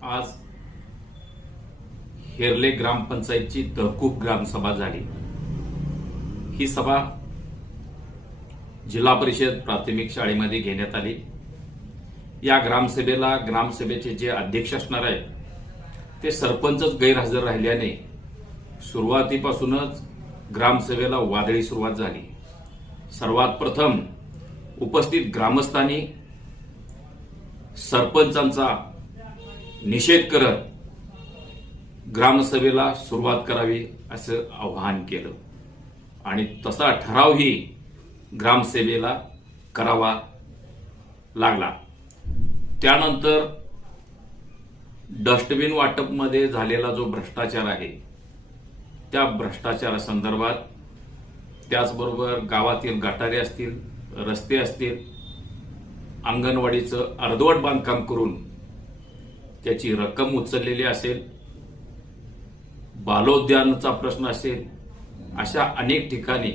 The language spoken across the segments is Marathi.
आज हेरले ग्रामपंचायतची तहकूब ग्रामसभा झाली। ही सभा जिल्हा परिषद प्राथमिक शाळेमध्ये घेण्यात आली। या ग्रामसभेला ग्रामसभेचे जे अध्यक्ष असणार आहेत ते सरपंचच गैरहजर राहिल्याने सुरुवातीपासूनच ग्रामसभेला वादळी सुरुवात झाली। सर्वात प्रथम उपस्थित ग्रामस्थांनी सरपंचांचा निषेध करत ग्रामसभेला सुरुवात करावी असं आवाहन केलं आणि तसा ठरावही ग्रामसभेला करावा लागला। त्यानंतर डस्टबिन वाटपमध्ये झालेला जो भ्रष्टाचार आहे त्या भ्रष्टाचारासंदर्भात, त्याचबरोबर गावातील गटारे असतील, रस्ते असतील, अंगणवाडीचं अर्धवट बांधकाम करून त्याची रक्कम उचललेली असेल, बालोद्यानाचा प्रश्न असेल, अशा अनेक ठिकाणी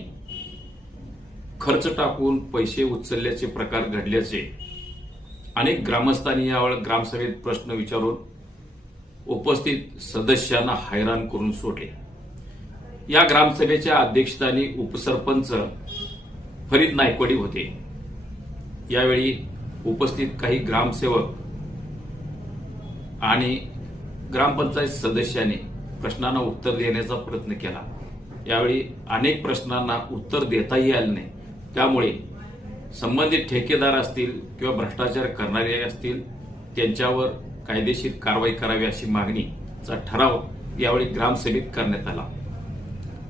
खर्च टाकून पैसे उचलल्याचे प्रकार घडल्याचे अनेक ग्रामस्थांनी यावेळी ग्रामसभेत प्रश्न विचारून उपस्थित सदस्यांना हैराण करून सोडले। या ग्रामसभेच्या अध्यक्षस्थानी उपसरपंच फरीद नायकवडी होते। यावेळी उपस्थित काही ग्रामसेवक आणि ग्रामपंचायत सदस्यांनी प्रश्नांना उत्तर देण्याचा प्रयत्न केला। यावेळी अनेक प्रश्नांना उत्तर देताही आले नाही। त्यामुळे संबंधित ठेकेदार असतील किंवा भ्रष्टाचार करणारे असतील त्यांच्यावर कायदेशीर कारवाई करावी अशी मागणीचा ठराव यावेळी ग्रामसभेत करण्यात आला।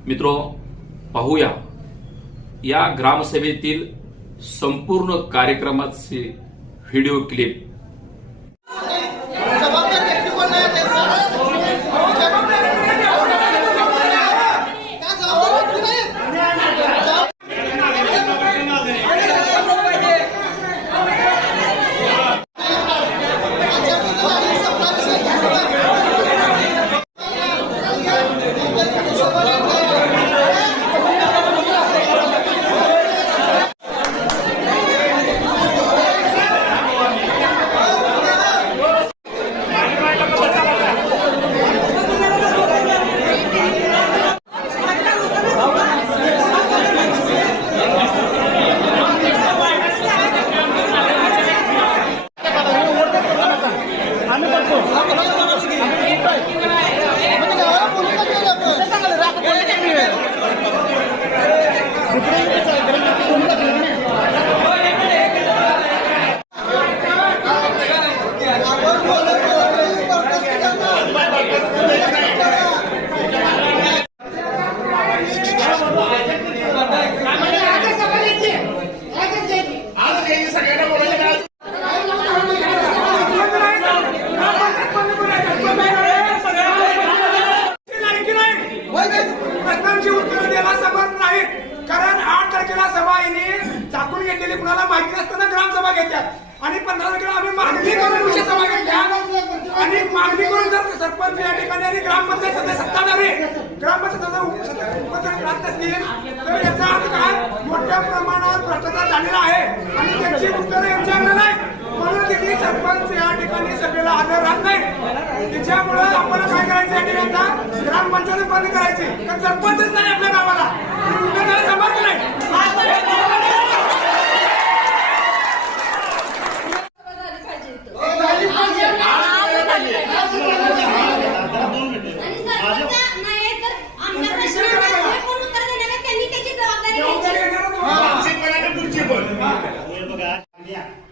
मित्रो, पाहूया या ग्रामसभेतील संपूर्ण कार्यक्रमाची व्हिडिओ क्लिप। कारण 8 तारखेला सभा येणे झाकून घेतलेली कुणाला माहिती नसताना ग्रामसभा घेतात आणि 15 तारखेला आम्ही मागणी करून विषय सभा घेतल्या आणि मागणी करून जर सरपंच या ठिकाणी आणि ग्रामपंचायत सदस्य सत्ताधारी ग्रामपंचायत राहत असतील तर याचा अर्थ काय, मोठ्या प्रमाणात भ्रष्टाचार झालेला आहे आणि त्याची उत्तरं यांच्याकडे नाही। म्हणून तिथे सरपंच या ठिकाणी सभेला हजर राहत नाही। त्याच्यामुळे आपण काय करायचं या ठिकाणी ग्रामपंचायत बंद करायची, कारण सरपंचच नाही आपल्या गावाला, समज नाही।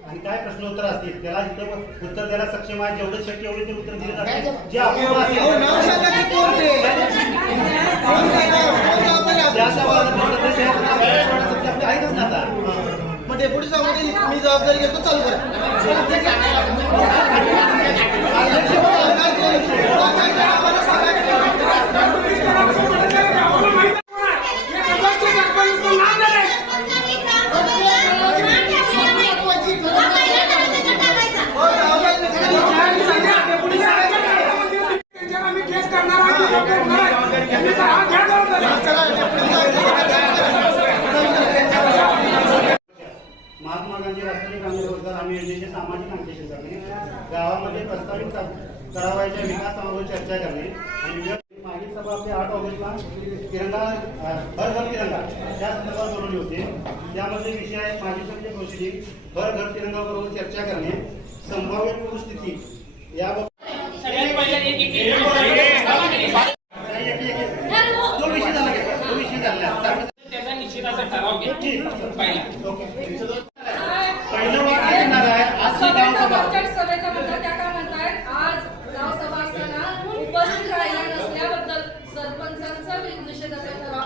आणि काय प्रश्न उत्तर असतील त्याला उत्तर द्यायला सक्षम आहे, जेवढं शक्य एवढे ते उत्तर दिले जाते। जे अपूर्ण मग डेप्युटी साहेबांनी मी जबाबदारी घेतो, चालू करा। महात्मा गांधी राष्ट्रीय ग्रामीण रोजगार हमी योजनेचे सामाजिक अंकेक्षण करणे, गावामध्ये प्रस्तावित करावायच्या विकास कामावर चर्चा करणे आणि मागील सभा आपली 8 ऑगस्टला तिरंगा हर घर तिरंगा त्या संदर्भात बोलवली होती. त्यामध्ये विषय आहे मागील सभेचे प्रोसिडिंग हर घर तिरंगा बरोबर चर्चा करणे, संभाव्य पूरस्थिती याबाबत तो विषय झाला का? तो विषय झाला त्याचा निश्चिताचा ठराव घ्या पहिला. पहिलं वाक्य येणार आहे आजची गाव सभा सभेचा मुद्दा त्या काय म्हणतायत, आज गाव सभा असताना उपस्थित राहिला नसल्याबद्दल सरपंचांचा निषेधाचा ठराव.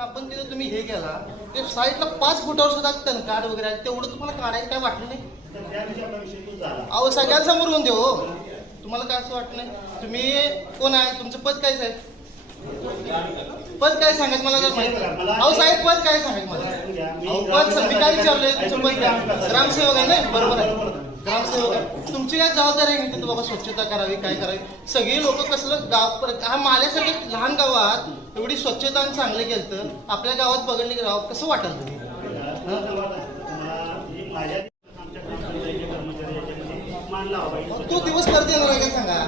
आपण तिथं तुम्ही हे केला ते साईडला 5 फुटावर सुद्धा तणकाड वगैरे आहे, तेवढं तुम्हाला काढायला काय वाटलं नाही? तर त्या दिवशी आपला विषय तो झाला. अहो सगळ्यांसमोर होऊन देऊ. तुम्हाला काय असं वाटत नाही? तुम्ही कोण आहे? तुमचं पद काय साहेब? पद काय सांगत मला जर माहिती. अहो साहेब पद काय सांगत मला? अहो पद मी काय विचारलंय? तुमचं पद काय? ग्रामसेवक आहे ना? बरोबर आहे, ग्रामसेवक आहे. तुमची काय जबाबदारी आहे की बाबा स्वच्छता करावी, काय करावी? सगळी लोक कसलं गाव हा माझ्यासारखं लहान गावात एवढी स्वच्छता आणि चांगलं केलं तर आपल्या गावात बघितलं की गाव कसं वाटेल तुम्ही? माझ्या आमच्या ग्रामपंचायतीच्या कर्मचारी याच्यामध्ये मान लावा. तू दिवस करते येणार आहे का सांगा?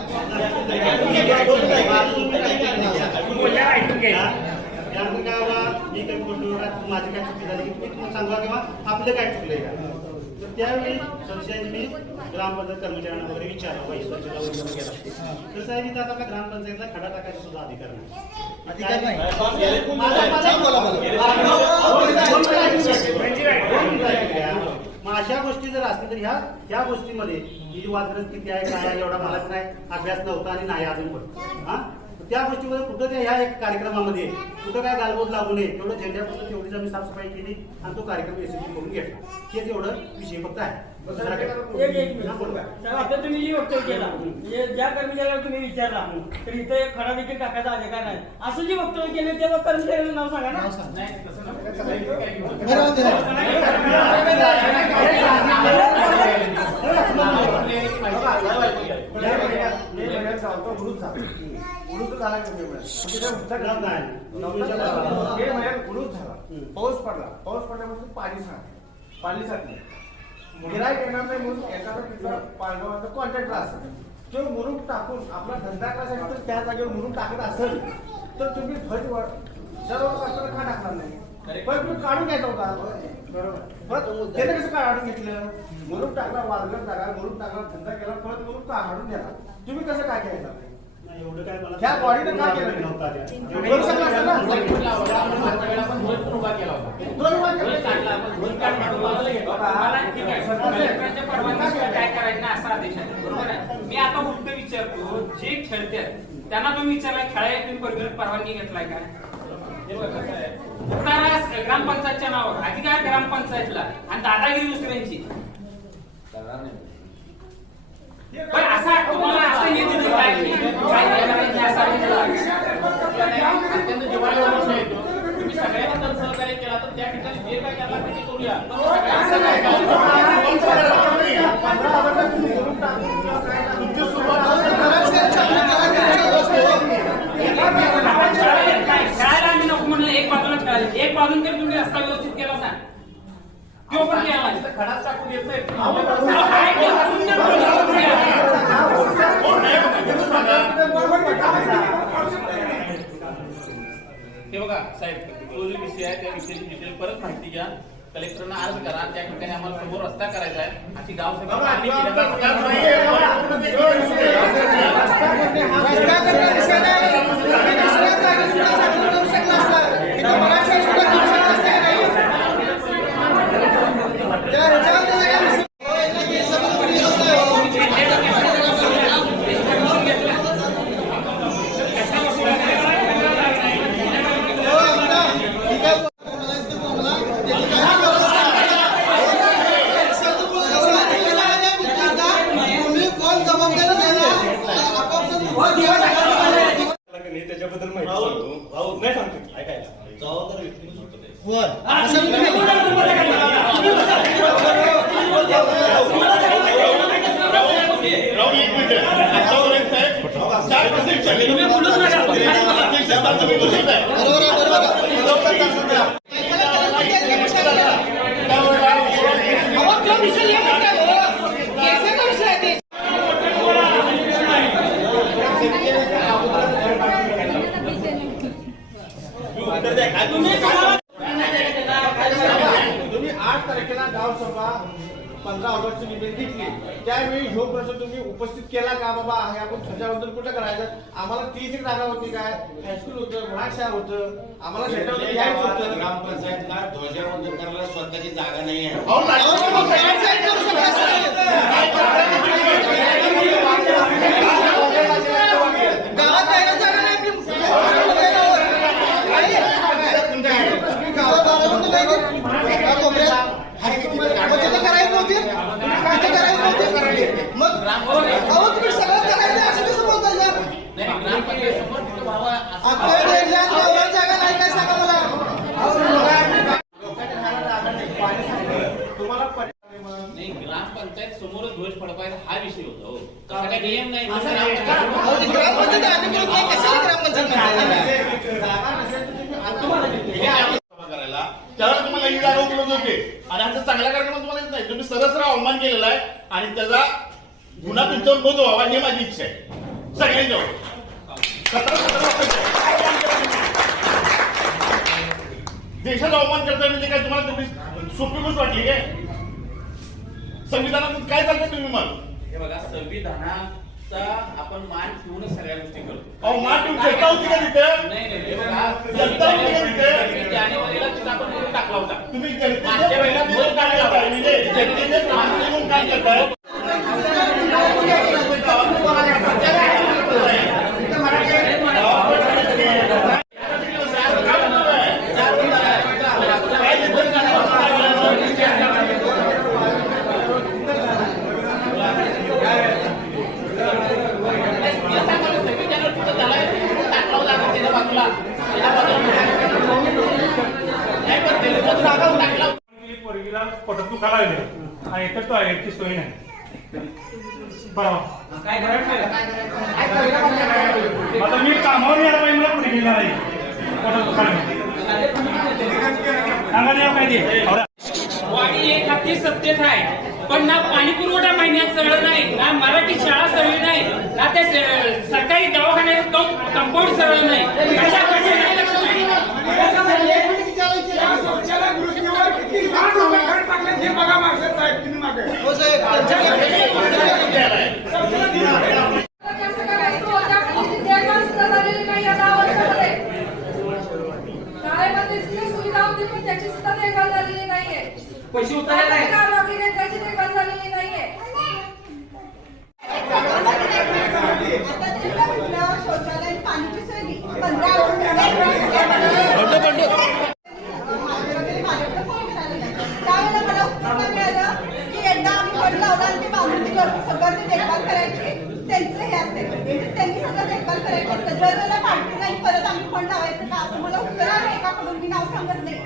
मी काही बोललो माझी काय चुकी झाली की तुम्ही सांगा किंवा आपलं काय चुकलंय का. तर त्यावेळी संशयाने मी ग्रामपंचायत कर्मचाऱ्यांना वगैरे विचारलं बाई स्वच्छता वगैरे केला तर साहेब इथं आता आपल्या ग्रामपंचायतीला खडा टाकायचा सुद्धा अधिकार नाही. अधिकार नाही. मग अशा गोष्टी जर असतील तर ह्या गोष्टीमध्ये ही वादग्रस्त किती आहे काय आहे एवढा मला नाही अभ्यास नव्हता आणि नाही अजून पण हा त्या गोष्टीमध्ये कुठं त्या ह्या एक कार्यक्रमामध्ये कुठं काय गालबोट लागू नये तेवढं झेंड्यापासून तेवढीच आम्ही साफसफाई केली आणि तो कार्यक्रम यशस्वी करून घेतला. हेच एवढं विषय फक्त आहे. आता तुम्ही जी वक्तव्य केला म्हणजे ज्या कर्मचाऱ्याला तुम्ही विचारला तर इथे खडा देखील टाकायचा अधिकार नाही असं जे वक्तव्य केलं तेव्हा कर्मचाऱ्याचं नाव सांगा ना. पाऊस पडल्यापासून पाणी साठले गिराईक येणार नाही म्हणून एखादा तिथं पाळगावाचा कॉन्ट्रॅक्टर असेल तो मुरुम टाकून आपला धंदा करायसाठी तर त्या जागेवर मुरुम टाकत असेल तर तुम्ही ध्वज सर्व कचरा का टाकणार नाही पण तुम्ही काढून घ्यायचा होता. बरोबर पण त्याने कसं काढून घेतलं? मुरुम टाकला, वाजलं जागा, मुरुम टाकला, धंदा केला, परत मुरुम काढून द्याला. तुम्ही कसं काय केलं? एवढं काय मला ह्या बॉडीनं काय केलं नव्हता करू शकला असता ना? ध्वज उभा केला होता. दोन उभा केले. कलेक्टरच्या परवानगीशिवाय काय करायचं ना असा आदेश आहे. बरोबर आहे. मी आता उलट विचारतो जे खेळतात त्यांना तुम्ही विचारलाय खेळायला तुम्ही परवानगी घेतलाय का? उतारा ग्रामपंचायतच्या नावावर अधिकार ग्रामपंचायतला आणि दादागिरी दुसऱ्यांची. पण असा तुम्हाला असं हे दिलं काय की काय करायचं असा अत्यंत जिव्हाळ्याचा विषय येतो. तुम्ही सगळ्यांना जर सहकार्य केला तर त्या ठिकाणी जे काय केला ते करूया. खेळायला आम्ही नको म्हणलं एक बाजूला खेळायला एक बाजून तरी तुम्ही रस्ता व्यवस्थित केला ना तो पण केला खडाच टाकून येत नाही. हे बघा साहेब तो जो विषय आहे त्या विषयाची डिटेल परत माहिती घ्या. कलेक्टरना अर्ज करा त्या ठिकाणी आम्हाला समोर रस्ता करायचा आहे अशी त्याच्याबद्दल माहिती सांगतो नाही सांगतो ऐकायला जबाबदारी विषय गावाची निवेदन घेतली त्यावेळी ह्यो प्रश्न तुम्ही उपस्थित केला का बाबा हे आपण त्याच्याबद्दल कुठं करायचं आम्हाला 30 जागा होती काय हायस्कूल होतं महाशाळा होतं आम्हाला त्याच्याबद्दल घ्यायचं होतं. ग्रामपंचायतला ध्वजारोहण करायला स्वतःची जागा नाही आहे. गावात जायला जागा नाही आपली. तिथं करायचं नव्हती तिथं करायचं नव्हती मग अहो तुम्ही सगळं करायचं असं कसं बोलता यार आपल्या जिल्ह्यात गावात जागा नाही काय सांगा मला. नाही ग्रामपंचायत समोर ध्वज फडकायचा हा विषय होता हो. तसा काही नियम नाही. अहो, ती ग्रामपंचायत अधिकृत नाही कशाला ग्रामपंचायत करायला त्यावेळेला तुम्हाला ही जागा उपलब्ध होते आणि आमचा चांगल्या कार्यक्रमात तुम्हाला येत नाही. तुम्ही सरळ अवमान केलेला आहे आणि त्याचा गुन्हा तुमच्यावर नोंद व्हावा ही माझी इच्छा आहे सगळ्यांच्यावर. 17 देशाचा अवमान करताय म्हणजे काय तुम्हाला तेवढी सोपी गोष्ट वाटली काय? संविधानात काय चालतंय तुम्ही मग? हे बघा संविधानाचा आपण मान ठेवूनच सगळ्या गोष्टी करतो. अहो मान ठेवून जनता होती का तिथे? नाही हे बघा जनता होती का तिथे? जानेवारीला तिथं आपण निवडून टाकला होता. तुम्ही जनतेच्या वेळेला निवडून काय करताय? म्हणजे जनतेचे मान ठेवून काय करताय? पोरगीला पोटात दुखायला लागले आणि इथं टॉयलेटची सोय नाही. बरोबर आता मी कामावर यायला पाहिजे मला पोरगीला नाही पोटात दुखायला सांगा द्या पाहिजे. वाणी एक हाती सत्तेत आहे पण ना पाणी पुरवठा महिन्यात सरळ नाही ना मराठी शाळा सरळ नाही ना ते सरकारी दवाखान्याचं कंपाऊंड सरळ नाही. अशा गोष्टी नाही लक्ष नाही. शौचालय दृष्टीवर किती लाख रुपये खर्च टाकले हे बघा मागचं साहेब तुम्ही मागे. हो साहेब कसं करायचं होतं आपली देखभाल सुद्धा झालेली नाही या 10 वर्षामध्ये. शाळेमध्ये जी सुविधा होती पण त्याची सुद्धा देखभाल झालेली नाहीये. पैसे उतरले नाही. त्याची देखभाल झालेली नाहीये. शौचालय पाण्याची सोय 15 त्यावेळेला मला उत्तर मिळालं की एकदा आम्ही फंड लावला आणि ते बांधून सगळं ते देखभाल करायची त्यांचं हे असेल म्हणजे त्यांनी सगळं देखभाल करायचं असतं. जर मला पाठवून नाही परत आम्ही फंड लावायचं का असं मला उत्तर आहे एकाकडून मी नाव सांगत नाही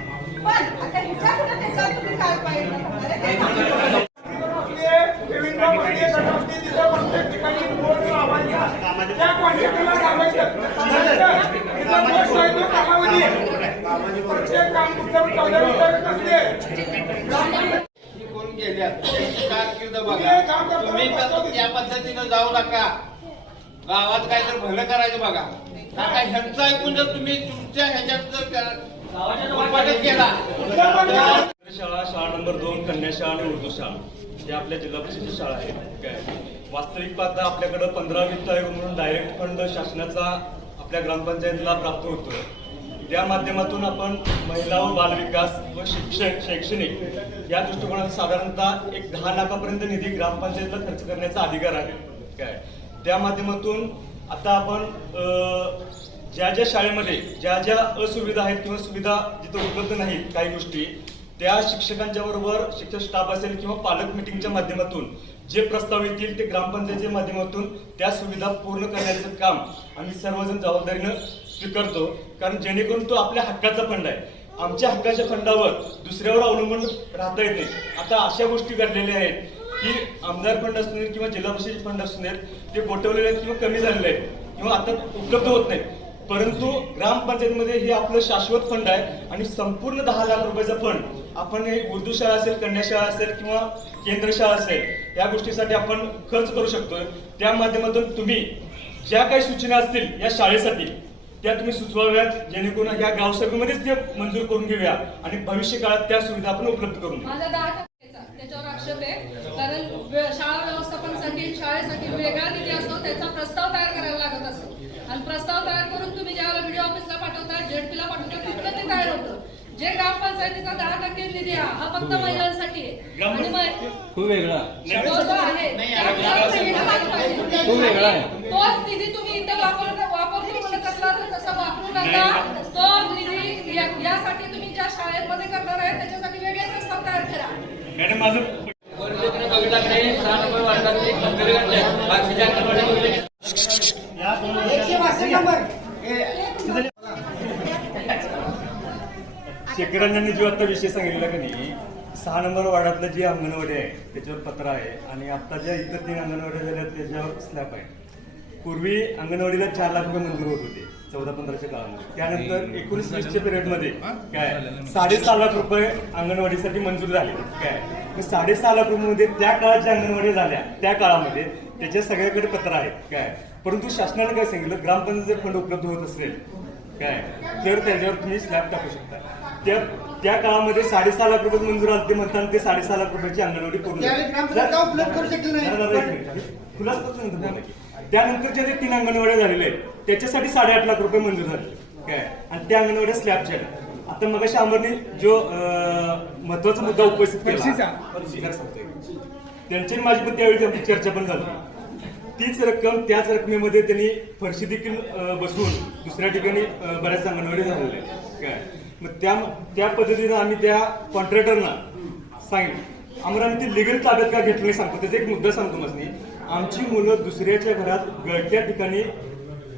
पण आता ह्याच्या पुढे त्याच्यावर तुम्ही काय पाहिजे ते सांगा. प्रत्येक ठिकाणी बोर्ड लावायचा त्या क्वांटिटीला लावायचं. प्रत्येक काम कुठं कोण गेल्यात त्यांची कारकीर्द बघा. तुम्ही त्या पद्धतीनं जाऊ नका. गावात काय तर भलं करायचं बघा. आता ह्यांचं ऐकून जर तुम्ही तुमच्या ह्याच्यात जर बदल केला शाळा नंबर 2 कन्या शाळा आणि उर्दू शाळा या आपल्या जिल्हा परिषदेच्या शाळा आहेत. काय वास्तविक पाहता आपल्याकडे 15 वित्त आयोग म्हणून डायरेक्ट फंड शासनाचा आपल्या ग्रामपंचायतीला प्राप्त होतो. त्या माध्यमातून आपण महिला व बालविकास व शैक्षणिक या दृष्टिकोनात साधारणतः एक 10 लाखापर्यंत निधी ग्रामपंचायतीला खर्च करण्याचा अधिकार आहे. काय त्या माध्यमातून आता आपण ज्या शाळेमध्ये ज्या असुविधा आहेत किंवा सुविधा जिथे उपलब्ध नाहीत काही गोष्टी त्या शिक्षकांच्या बरोबर शिक्षक स्टाफ असेल किंवा पालक मिटिंगच्या माध्यमातून जे प्रस्ताव येतील ते ग्रामपंचायतीच्या माध्यमातून त्या सुविधा पूर्ण करण्याचं काम आम्ही सर्वजण जबाबदारीनं स्वीकारतो. कारण जेणेकरून तो आपल्या हक्काचा फंड आहे. आमच्या हक्काच्या फंडावर दुसऱ्यावर अवलंबून राहता येत नाही. आता अशा गोष्टी घडलेल्या आहेत की आमदार फंड असू नयेत किंवा जिल्हा परिषद फंड असू नयेत ते गोठवलेले आहेत किंवा कमी झालेले आहेत किंवा आता उपलब्ध होत नाहीत. परंतु ग्रामपंचायतीमध्ये हे आपलं शाश्वत फंड आहे आणि संपूर्ण 10 लाख रुपयाचा फंड आपण हे उर्दू शाळा असेल कन्या शाळा असेल किंवा केंद्र शाळा असेल या गोष्टीसाठी आपण खर्च करू शकतोय. त्या माध्यमातून तुम्ही ज्या काही सूचना असतील या शाळेसाठी त्या तुम्ही सुचवाव्यात जेणेकरून या गावसभेमध्येच ते मंजूर करून घेऊया आणि भविष्य काळात त्या सुविधा आपण उपलब्ध करून देऊ. माझा 10% त्याच्यावर आक्षेप आहे कारण शाळेसाठी वेगळा निधी असतो, त्याचा प्रस्ताव तयार करायला लागत असतो आणि प्रस्ताव तयार करून तुम्ही ज्यावेळेला व्हिडिओ ऑफिसला पाठवता, जेडपीला पाठवता, तिथलं ते तयार होतं. जे ग्रामपंचायतीचा 10% निधी हा फक्त महिलांसाठी आहे आणि मग खूप वेगळा तो जो आहे खूप वेगळा आहे. तोच निधी तुम्ही इथं वापरतो म्हणत असला तर तसा वापरू नका. तो निधी यासाठी तुम्ही ज्या शाळेमध्ये करणार आहे त्याच्यासाठी वेगळे प्रस्ताव तयार करा. मॅडम माझं या 2 शेखरांनी जो आता विषय सांगितला की नाही, 6 नंबर वार्डातलं जी अंगणवाडी आहे त्याच्यावर पत्र आहे आणि आता ज्या इतर 3 अंगणवाड्या झाल्या त्याच्यावर स्लॅब आहे. पूर्वी अंगणवाडीला 4 लाख रुपये मंजूर होत होते 14-15च्या काळामध्ये. त्यानंतर 19-20च्या पिरियडमध्ये काय 6.5 लाख रुपये अंगणवाडीसाठी मंजूर झाले. काय 6.5 लाख रुपये त्या काळात ज्या अंगणवाडी झाल्या त्या काळामध्ये त्याच्या सगळ्याकडे पत्र आहेत. काय परंतु शासनाने काय सांगितलं, ग्रामपंचायत जर फंड उपलब्ध होत असेल काय तर त्याच्यावर तुम्ही स्लॅब टाकू शकता. त्या काळामध्ये 6.5 लाख रुपये मंजूर आले म्हणताना ते 6.5 लाख रुपयाची अंगणवाडी पूर्ण त्यानंतरच्या जे 3 अंगणवाड्या झालेल्या आहेत त्याच्यासाठी 8.5 लाख रुपये मंजूर झाले. काय आणि त्या अंगणवाड्या स्लॅबच्या आहेत. आता मगाशी आमरने जो महत्वाचा मुद्दा उपस्थित केला त्यांची माझी पण त्यावेळी आमची चर्चा पण झाली. तीच रक्कम त्याच रकमेमध्ये त्यांनी फरशी देखील बसवून दुसऱ्या ठिकाणी बऱ्याच अंगणवाडी झालेल्या आहेत. काय मग त्या पद्धतीनं आम्ही त्या कॉन्ट्रॅक्टरना सांगितलं. आम्हाला आम्ही ते लिगल ताब्यात का घेतलं नाही सांगतो. त्याचा एक मुद्दा सांगतो मग, आमची मुलं दुसऱ्याच्या घरात गळत्या ठिकाणी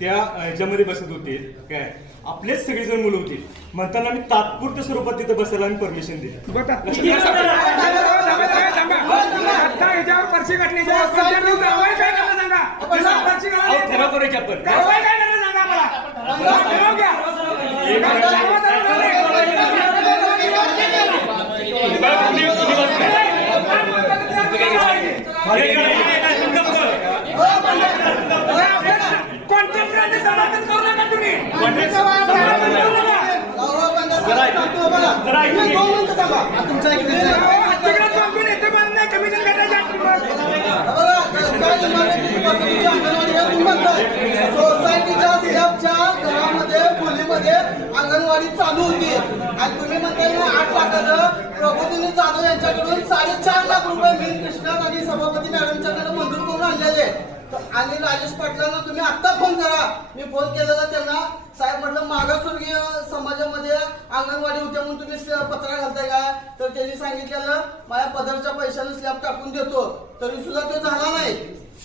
त्या ह्याच्यामध्ये बसत होती. काय आपलेच सगळेजण मुलं होती म्हणताना आम्ही तात्पुरत्या स्वरूपात तिथे बसायला आम्ही परमिशन दिली. पर्ची काढण्याची कारवाई काय करणार सांगा. पर्ची ठराव करायची आपण कारवाई काय करणार सांगा मला. ठराव घ्या. कॉन्ट्रॅक्टरांनी समर्थन करू नका तुम्ही. सोसायटीच्या स्लॅबच्या घरामध्ये खोलीमध्ये अंगणवाडी चालू होती आणि तुम्ही म्हणताय ना 8 लाखाचं प्रबोधिनी जाधव यांच्याकडून 4.5 लाख रुपये मी कृष्णन आणि सभापती मॅडमच्याकडे मंजूर करून आणलेले आणि राजेश पाटलांना तुम्ही आत्ता फोन करा. मी फोन केलेला त्यांना, साहेब म्हटलं मागासवर्गीय समाजामध्ये अंगणवाडी होत्या म्हणून तुम्ही पत्रा घालताय का, तर त्यांनी सांगितलेलं माझ्या पदरच्या पैशाने स्लॅब टाकून देतो. तरी सुद्धा ते झाला नाही.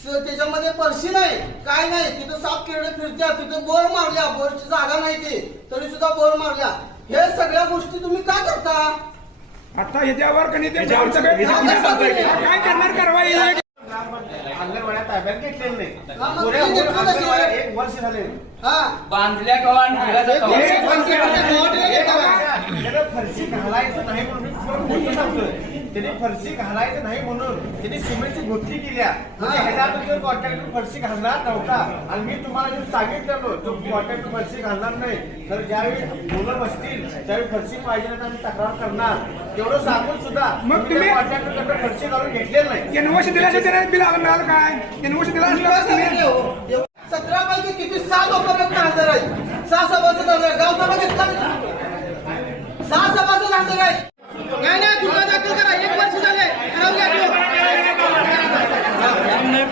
त्याच्यामध्ये पर्शी नाही काय नाही. तिथं 7 केरडे फिरत्या, तिथं बोर मारल्या, बोरची जागा नाही ती तरी सुद्धा बोर मारल्या. हे सगळ्या गोष्टी तुम्ही का करता? आता ह्याच्यावर काय करणार कारवाई. अंगणवाड्या ताब्यात घेतलेलं नाही. 1 वर्ष झाले बांधल्या गव्हाण फरशी घालायचं नाही म्हणून त्यांनी फरशी घालायचं नाही म्हणून त्यांनी सिमेंटची भुतली केल्या. ह्याच्यात कॉन्ट्रॅक्टर फरशी घालणार नव्हता आणि मी तुम्हाला जे सांगितलं तो कॉन्ट्रॅक्टर फरशी घालणार नाही. तर ज्यावेळी मुलं बसतील त्यावेळी फरशी पाहिजे तर आम्ही तक्रार करणार. तेवढं सांगून सुद्धा मग तुम्ही कॉन्ट्रॅक्टर फरशी घालून घेतलेलं नाही. एनओसी दिल्याशिवाय बिल मिळालं काय? एनओसी दिला 17 पैकी किती 6 लोक हजर आहेत. 6 सभासद हजर आहेत. गावसभा घेतला 6 सभासद हजर आहेत. नाही गुन्हा दाखल करा. 1 वर्ष झाले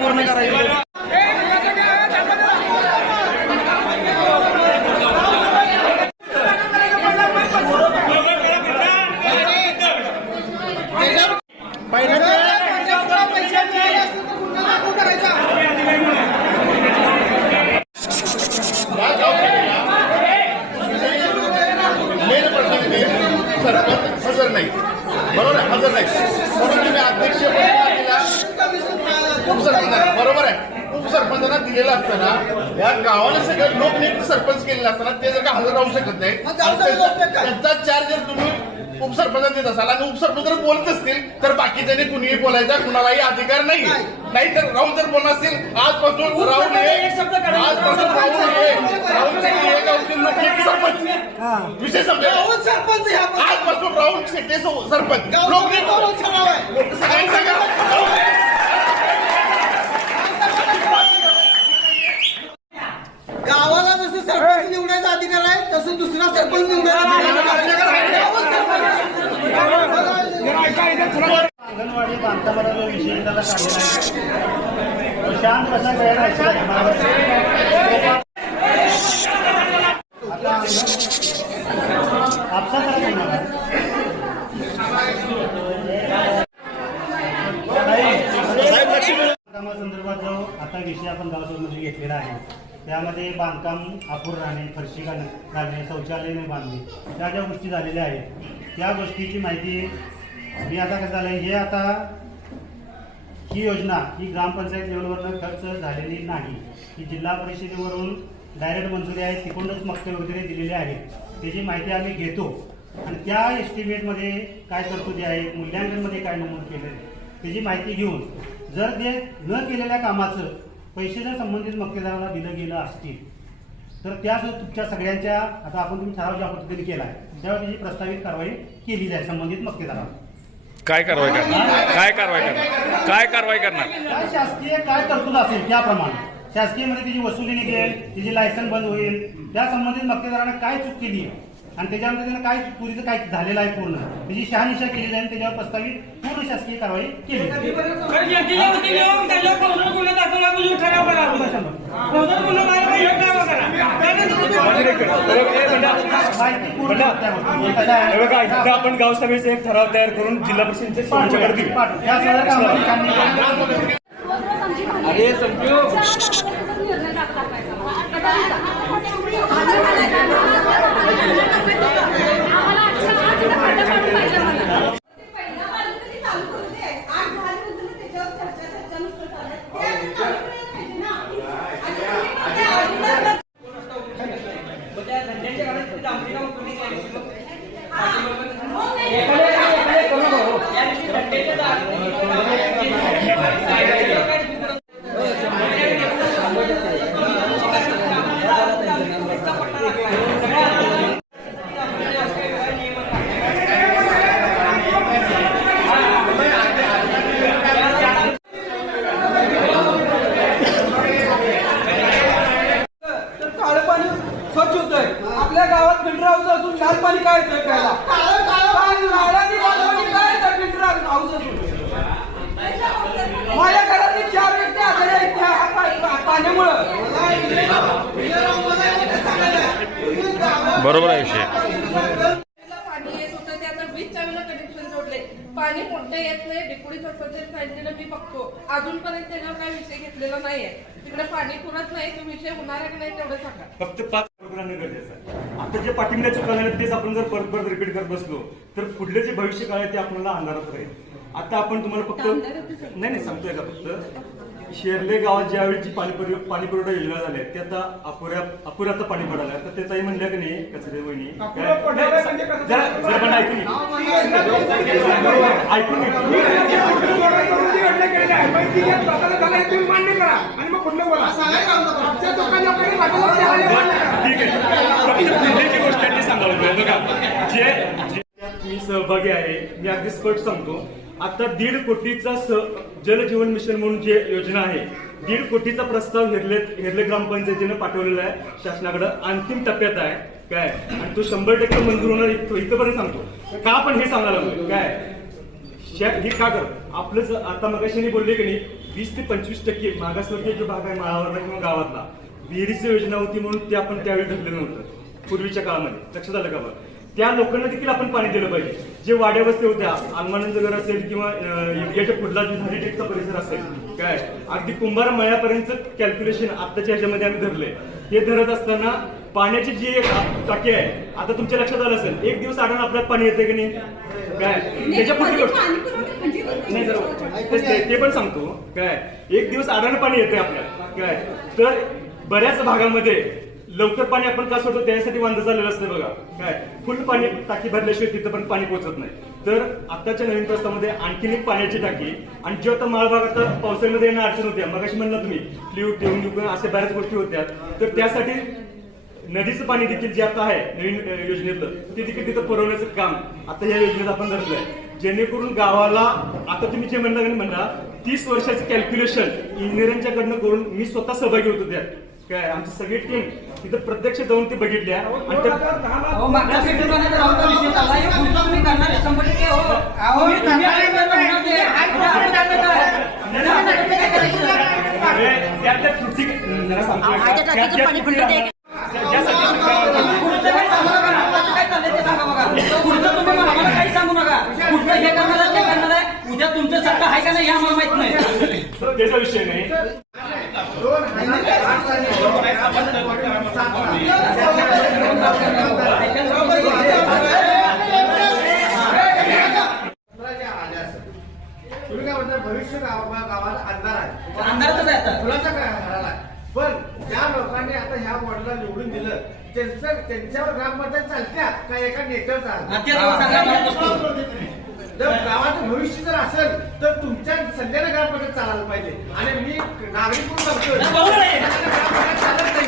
पूर्ण करायचं. हजर नाही. बरोबर आहे, हजर नाही म्हणून तुम्ही अध्यक्ष बरोबर आहे. उपसरपंचांना दिलेलं असताना या गावाला सगळं लोकनियुक्त सरपंच केलेलं असताना ते जर का हजर राहू शकत नाही त्यांचा चार्ज जर तुम्ही उपसरपंच देत असाल आणि उपसरपंच जर बोलत असतील तर बाकीच्यांनी कुणीही बोलायचा कुणालाही अधिकार नाही. नाहीतर राहुल जर बोलला असेल आजपासून राहुल सरपंच विषय समजा. आजपासून राहुल शेट्टे सरपंच लोक सगळ्यांनी सांगा. शांत बसा संदर्भात जो आता विषय आपण गावामध्ये घेतलेला आहे त्यामध्ये बांधकाम अपूर्ण राहणे, फरशी घालणे, शौचालय नाही बांधणे, त्या ज्या गोष्टी झालेल्या आहेत त्या गोष्टीची माहिती मी आता कसं झालं हे आता ही योजना ही ग्रामपंचायत लेवलवरनं खर्च झालेली नाही, ही जिल्हा परिषदेवरून डायरेक्ट मंजुरी आहे, तिकडूनच मक्ते वगैरे दिलेले आहेत, त्याची माहिती आम्ही घेतो आणि त्या एस्टिमेटमध्ये काय तरतुदी आहे, मूल्यांकनमध्ये काय नमूद केलं आहे त्याची माहिती घेऊन जर ते न केलेल्या कामाचं पैसे जर संबंधित मक्तेदाराला दिलं गेलं असतील तर त्या तुमच्या सगळ्यांच्या आता आपण तुम्ही ठराव ज्या पद्धतीने केला आहे त्यावर त्याची प्रस्तावित कारवाई केली जाईल संबंधित मक्तेदाराला. काय कारवाई करणार? काय कारवाई करणार? काय कारवाई करणार? काय शासकीय काय तरतूद असेल त्याप्रमाणे शासकीयमध्ये त्याची वसुली निघेल, त्याची लायसन बंद होईल, त्या संबंधित मक्तेदाराने काय चूक केली आणि त्याच्यामध्ये त्यानं काय चुकीचं काय झालेलं आहे पूर्ण त्याची शहानिशा केली जाईल, त्याच्यावर प्रस्तावित पूर्ण शासकीय कारवाई केली जाईल. आपण गावसभेचा एक ठराव तयार करून जिल्हा परिषदेच्या आपल्या गावात फिल्टर हाऊस असून लाल पाणी काय येतं प्यायला? माझ्या घरातली 4 व्यक्ती आजारी आहेत त्या पाण्यामुळं. बरोबर आहे विषय. पाणी येत होतं ते आता 20 चावीला कनेक्शन जोडले, पाणी मोठं येत नाही. डेप्युटी सरपंच सांगितलेलं मी बघतो, अजूनपर्यंत त्याच्यावर काय विषय घेतलेला नाहीये. तिकडे पाणी पुरत नाही, तो विषय होणार आहे की नाही तेवढं सांगा. फक्त 5 गरजेचं आहे. आता जे पाठिंब्या चुका झाल्या तेच आपण जर परत परत रिपीट करत बसलो तर पुढले जे भविष्य काळ आहे ते आपल्याला अंधारात राहील. आता आपण तुम्हाला फक्त नाही सांगतोय का फक्त शेरले गावात ज्यावेळी पाणी पुरवठा योजना झाल्या ते आता अपुऱ्याचं पाणी पडायला तर त्याचाही म्हणलं की नाही कचरे वहिनी जर पण ऐकून मी सहभागी आहे. मी अगदी स्पष्ट सांगतो आता 1.5 कोटीचा जल जीवन मिशन म्हणून जे योजना आहे 1.5 कोटीचा प्रस्ताव हेरले ग्रामपंचायतीनं पाठवलेला आहे शासनाकडे, अंतिम टप्प्यात आहे काय आणि तो 100% मंजूर होणार इथपर्यंत सांगतो. का पण हे सांगायला लागलो काय हे का करत आपलं आता मगाशी बोलले की नाही 20 ते 25% मागासवर्गीय जो भाग आहे माळावरला किंवा गावातला विहिरीची योजना होती म्हणून ते आपण त्यावेळी धरलेलं नव्हतं पूर्वीच्या काळामध्ये. लक्षात आलं का बघ त्या लोकांना देखील आपण पाणी दिलं पाहिजे. जे वाड्या वस्ती होत्या अलमानांचं घर असेल किंवा याच्या पुढला जो धारीटेकचा परिसर असेल काय अगदी कुंभार मळ्यापर्यंत कॅल्क्युलेशन आताच्या ह्याच्यामध्ये आम्ही धरले. हे धरत असताना पाण्याची जी एक टाकी आहे आता तुमच्या लक्षात आलं असेल 1 दिवस आढळून आपल्याला पाणी येते की नाही काय त्याच्या पुढची गोष्ट नाही ते पण सांगतो काय 1 दिवस आढळून पाणी येते आपल्याला काय तर बऱ्याच भागामध्ये लवकर पाणी आपण का सोडतो त्यासाठी वांद झालेलं असतं बघा काय फुल पाणी टाकी भरल्याशिवाय तिथं पण पाणी पोहोचत नाही. तर आताच्या नवीन प्रस्तावामध्ये आणखीन एक पाण्याची टाकी आणि जे आता माळभागात पावसाळ्यामध्ये येणं अडचण होत्या मगाशी म्हणलं तुम्ही फ्ल्यूट ठेवून अशा बऱ्याच गोष्टी होत्या तर त्यासाठी नदीचं पाणी देखील जे आता आहे नवीन योजनेतलं ते देखील तिथं पुरवण्याचं काम आता या योजनेत आपण धरलंय जेणेकरून गावाला आता तुम्ही जे म्हणला 30 वर्षाचं कॅल्क्युलेशन इंजिनिअरांच्याकडनं करून मी स्वतः सहभागी होतो त्यात काय आमची सगळी टीम तिथं प्रत्यक्ष जाऊन ती बघितल्या आणि त्या- अहो, मागच्या सेक्टरमध्ये राहून विषय चालला आहे. पुढचा तुम्ही करणार आहे 100% हो. तुम्ही आहे का नाही? त्यातल्या त्रुटी जरा सांगतोय का? पुढचं काय सांगू नका. पुढचं काय चाललंय ते सांगा बघा. पुढचं तुम्ही आम्हाला काही सांगू नका. पुढचं हे करणार आहे, ते करणार आहे. उद्या तुमचं सत्ता आहे का नाही हे आम्हाला माहित नाही. त्याचा विषय नाही. तुम्ही काय म्हणता भविष्य गावाला अंधार आहे अंधारातच आहे आता. खुलासा काय झाला पण ज्या लोकांनी आता ह्या वॉर्डला निवडून दिलं त्यांच्यावर ग्रामपंचायत चालत्या का एका नेत्यावर ते सांगा मला. जर गावाचं भविष्य जर असेल तर तुमच्या सध्याला ग्रामपंचायत चालायला पाहिजे आणि मी नागरिक म्हणून बघतोय ग्रामपंचायत चालत नाही.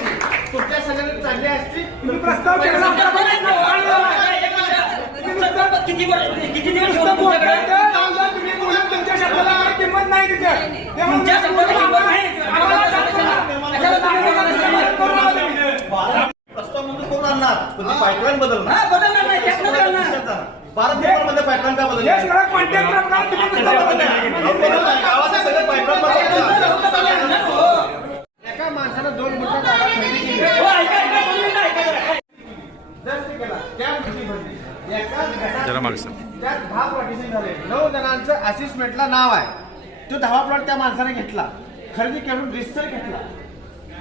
तुमच्या सगळ्यांना चालली असती तुम्ही प्रस्ताव किती दिवस तुम्ही बोला तुमच्या शब्दाला किंमत नाही तिथे तुमच्या शब्दाला किंमत नाही. प्रस्ताव म्हणजे कोण आणणार पण पाईपलाईन बदलणार हा, बदलणार नाही. त्यातनं बदलणार. भारत पेपरमध्ये पाईपलाईन का बदलली हे सगळं कॉन्टॅक्ट गावाचं सगळं पाईपलाईन बदललं. एका माणसानं 2 मोठ्या जागा खरेदी केली हो, ऐका, ऐका, बोलू नका, ऐका जरा. दस केला त्या भरती भरली एकाच गटात त्यात 10 पार्टिशन झाले 9 जणांचं असिस्टमेंटला नाव आहे. तो 10 प्लॉट त्या माणसाने घेतला खरेदी करून रिसर्च घेतला.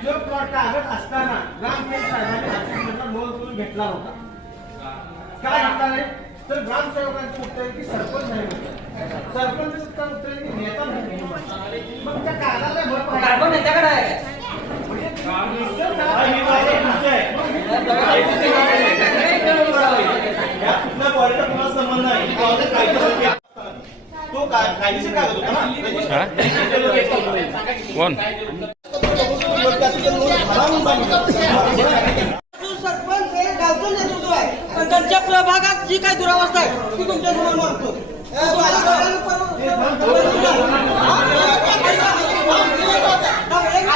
जो प्लॉट कागद असताना ग्रामसेवक साहेबांनी असिस्टमेंटला नोंद करून घेतला होता. काय घेतला नाही तर ग्रामसेवकांचं उत्तर आहे की सरपंच नाही होतं. सरपंच उत्तर आहे की नेता नाही. मग त्या कागदाला भर पाहिजे. कार्बन याच्याकडे आहे. संबंध नाही तो कायदेशीर कागद होता सरपंच हे गावचं नेतृत्व आहे पण त्यांच्या प्रभागात जी काही दुरावस्था आहे ती तुमच्या समोर मागतो.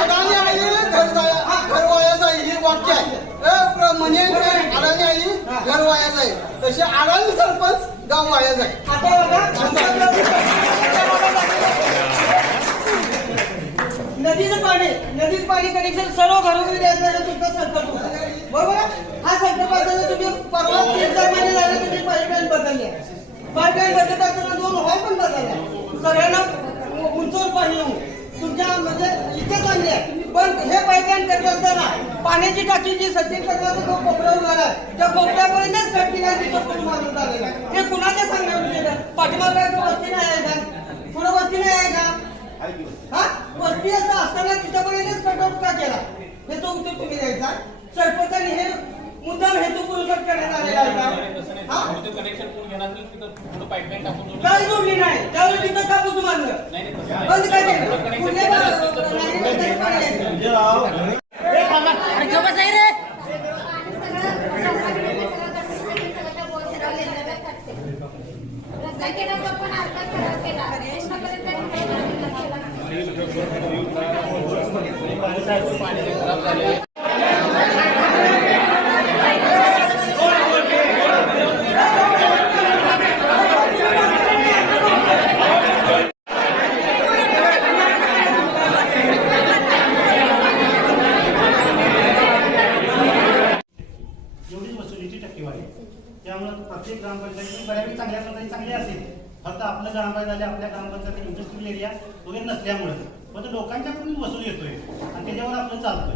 अडाणी आई घर वाया जाईल ही वाक्य आहे. म्हणे अडाणी आई घर वाया जाईल तसे अडाणी सरपंच गाव वाया जाईल. नदीचं पाणी कनेक्शन सर्व घरोघरी द्यायचं तुमचा संकल्प होता बरोबर. हा संकल्प असताना तुम्ही परवा 3-4 महिने झाले तुम्ही पाईपलाईन बदलली आहे. पाईपलाईन बदलत असताना 2 हॉल पण बदलल्या. सगळ्यांना उंचवर पाणी येऊ तुमच्या म्हणजे इथेच आणली आहे. पण हे पाईपलाईन करत असताना पाण्याची टाकी जी सत्तेकरणाचा जो कोपरा उभारला आहे त्या कोपऱ्यापर्यंतच कटकी नाही तिथं पूल मारून झालेला आहे. हे कुणाच्या सांगण्यावर पाठीमागे वस्ती नाही आहे का पुढे वस्ती नाही आहे का हा वस्ती असं असताना तिथपर्यंतच कटआउट का केला हे तो उत्तर तुम्ही द्यायचा. सरपंचाने हे मुद्दाम हेतुपूर्वक करण्यात आलेला आहे का काय जोडली नाही त्यावेळी तिथं का बुजू मारलं बंद काय त्यामुळे प्रत्येक ग्रामपंचायती बऱ्यापैकी चांगल्या पद्धतीने चांगली असेल. फक्त आपलं ग्रामपंचायत आपल्या ग्रामपंचायत इंडस्ट्रियल एरिया वगैरे नसल्यामुळे पण तो लोकांच्याकडून वसूल येतोय आणि त्याच्यावर आपलं चालतोय.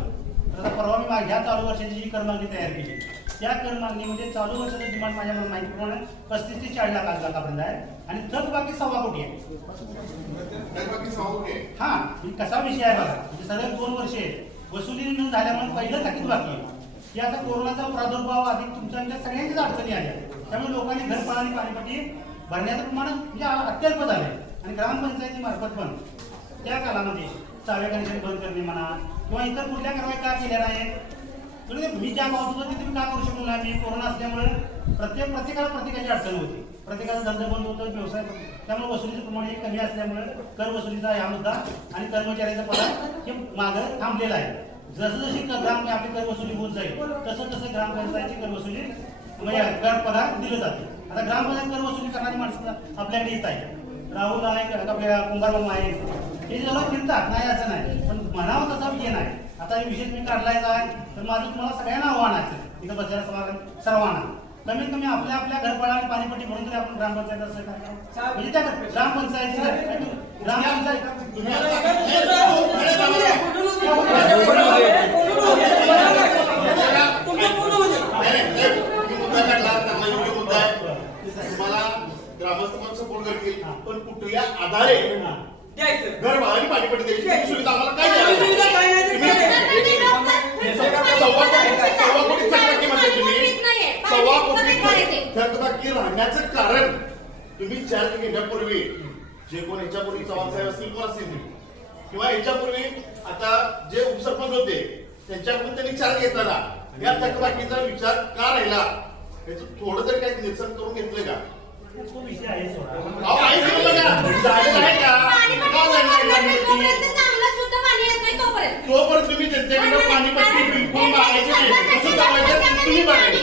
तर आता परवा मी ह्या चालू वर्षाची जी कर मागणी तयार केली त्या कर मागणीमध्ये चालू वर्षाचं डिमांड माझ्या माहितीप्रमाणे 35 ते 40 लाखापर्यंत आहे आणि थकबाकी 1.25 कोटी आहे. हा कसा विषय आहे बघा म्हणजे सलग 2 वर्षे वसुली न झाल्यामुळे पहिलं थकीत बाकी आहे. की आता कोरोनाचा प्रादुर्भाव अधिक तुमच्या सगळ्यांच्याच अडचणी आल्या त्यामुळे लोकांनी घरपाल आणि पाणीपट्टी भरण्याचं प्रमाण म्हणजे अत्यल्प झाले आणि ग्रामपंचायतीमार्फत पण त्या कालामध्ये चावे कनेक्शन बंद करणे म्हणा किंवा इतर कुठल्या कारवाई का केल्या नाहीत. मी ज्या गावात होतो ते तुम्ही का करू शकलो नाही. कोरोना असल्यामुळे प्रत्येकाला प्रत्येकाची अडचण होती. प्रत्येकाचा धंदा बंद होतो व्यवसाय त्यामुळे वसुलीचं प्रमाण कमी असल्यामुळे कर वसुलीचा हा मुद्दा आणि कर्मचाऱ्याचा पगार हे मागं थांबलेला आहे. जसं जशी आपली कर वसुली होत जाईल तसं तसं ग्रामपंचायतची कर वसुली म्हणजे कर पगार दिलं जाते. आता ग्रामपंचायत कर वसुली करणारी माणसं आपल्याकडे येत आहे. राहुल आहे, आपल्या कुंभारबाबा आहे, हे जरा फिरतात, नाही असं नाही, पण म्हणावं तसा विषय नाही. आता हे विषय मी काढलायचा आहे तर माझं तुम्हाला सगळ्यांना आव्हान आहे इथं बसलेल्या सर्वांना कमीत कमी आपल्या आपल्या घरपाडा आणि पाणीपट्टी भरून तरी आपण ग्रामपंचायत असं म्हणजे त्या तुम्हाला ग्रामस्थ पण सपोर्ट करतील, पण कुठल्या आधारे घर बाहेर पाणीपट्टी द्यायची सुविधा आम्हाला काय थकबाकी राहण्याचं कारण तुम्ही 4 घेण्यापूर्वी जे कोण ह्याच्यापूर्वी चव्हाण साहेब असतील किंवा असतील किंवा ह्याच्यापूर्वी आता जे उपसरपंच होते त्यांच्याकडून त्यांनी 4 घेताना या थकबाकीचा विचार का राहिला याचं थोडं तरी काही निरसन करून घेतलंय का? विषय आहे तोपर्यंत तुम्ही त्यांच्याकडे पाणीपट्टी बिलकुल मागायची नाही. कसं चालवायचं तुम्ही बघायचं,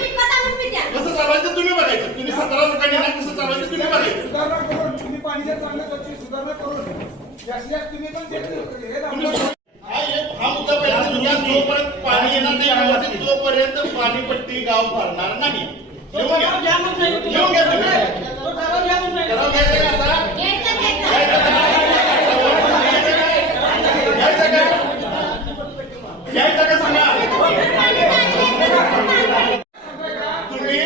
कसं चालवायचं तुम्ही बघायचं, तुम्ही 17 लोकांनी ना कसं चालवायचं तुम्ही बघायचं. सुधारणा करून तुम्ही पाणीच्या चांगल्या सुधारणा करून तुम्ही पण हा मुद्दा पहिला जोपर्यंत पाणी येणार नाही व्यवस्थित तोपर्यंत पाणीपट्टी गाव भरणार नाही. येऊन घ्या तुम्ही घ्यायचं का सांगा. तुम्ही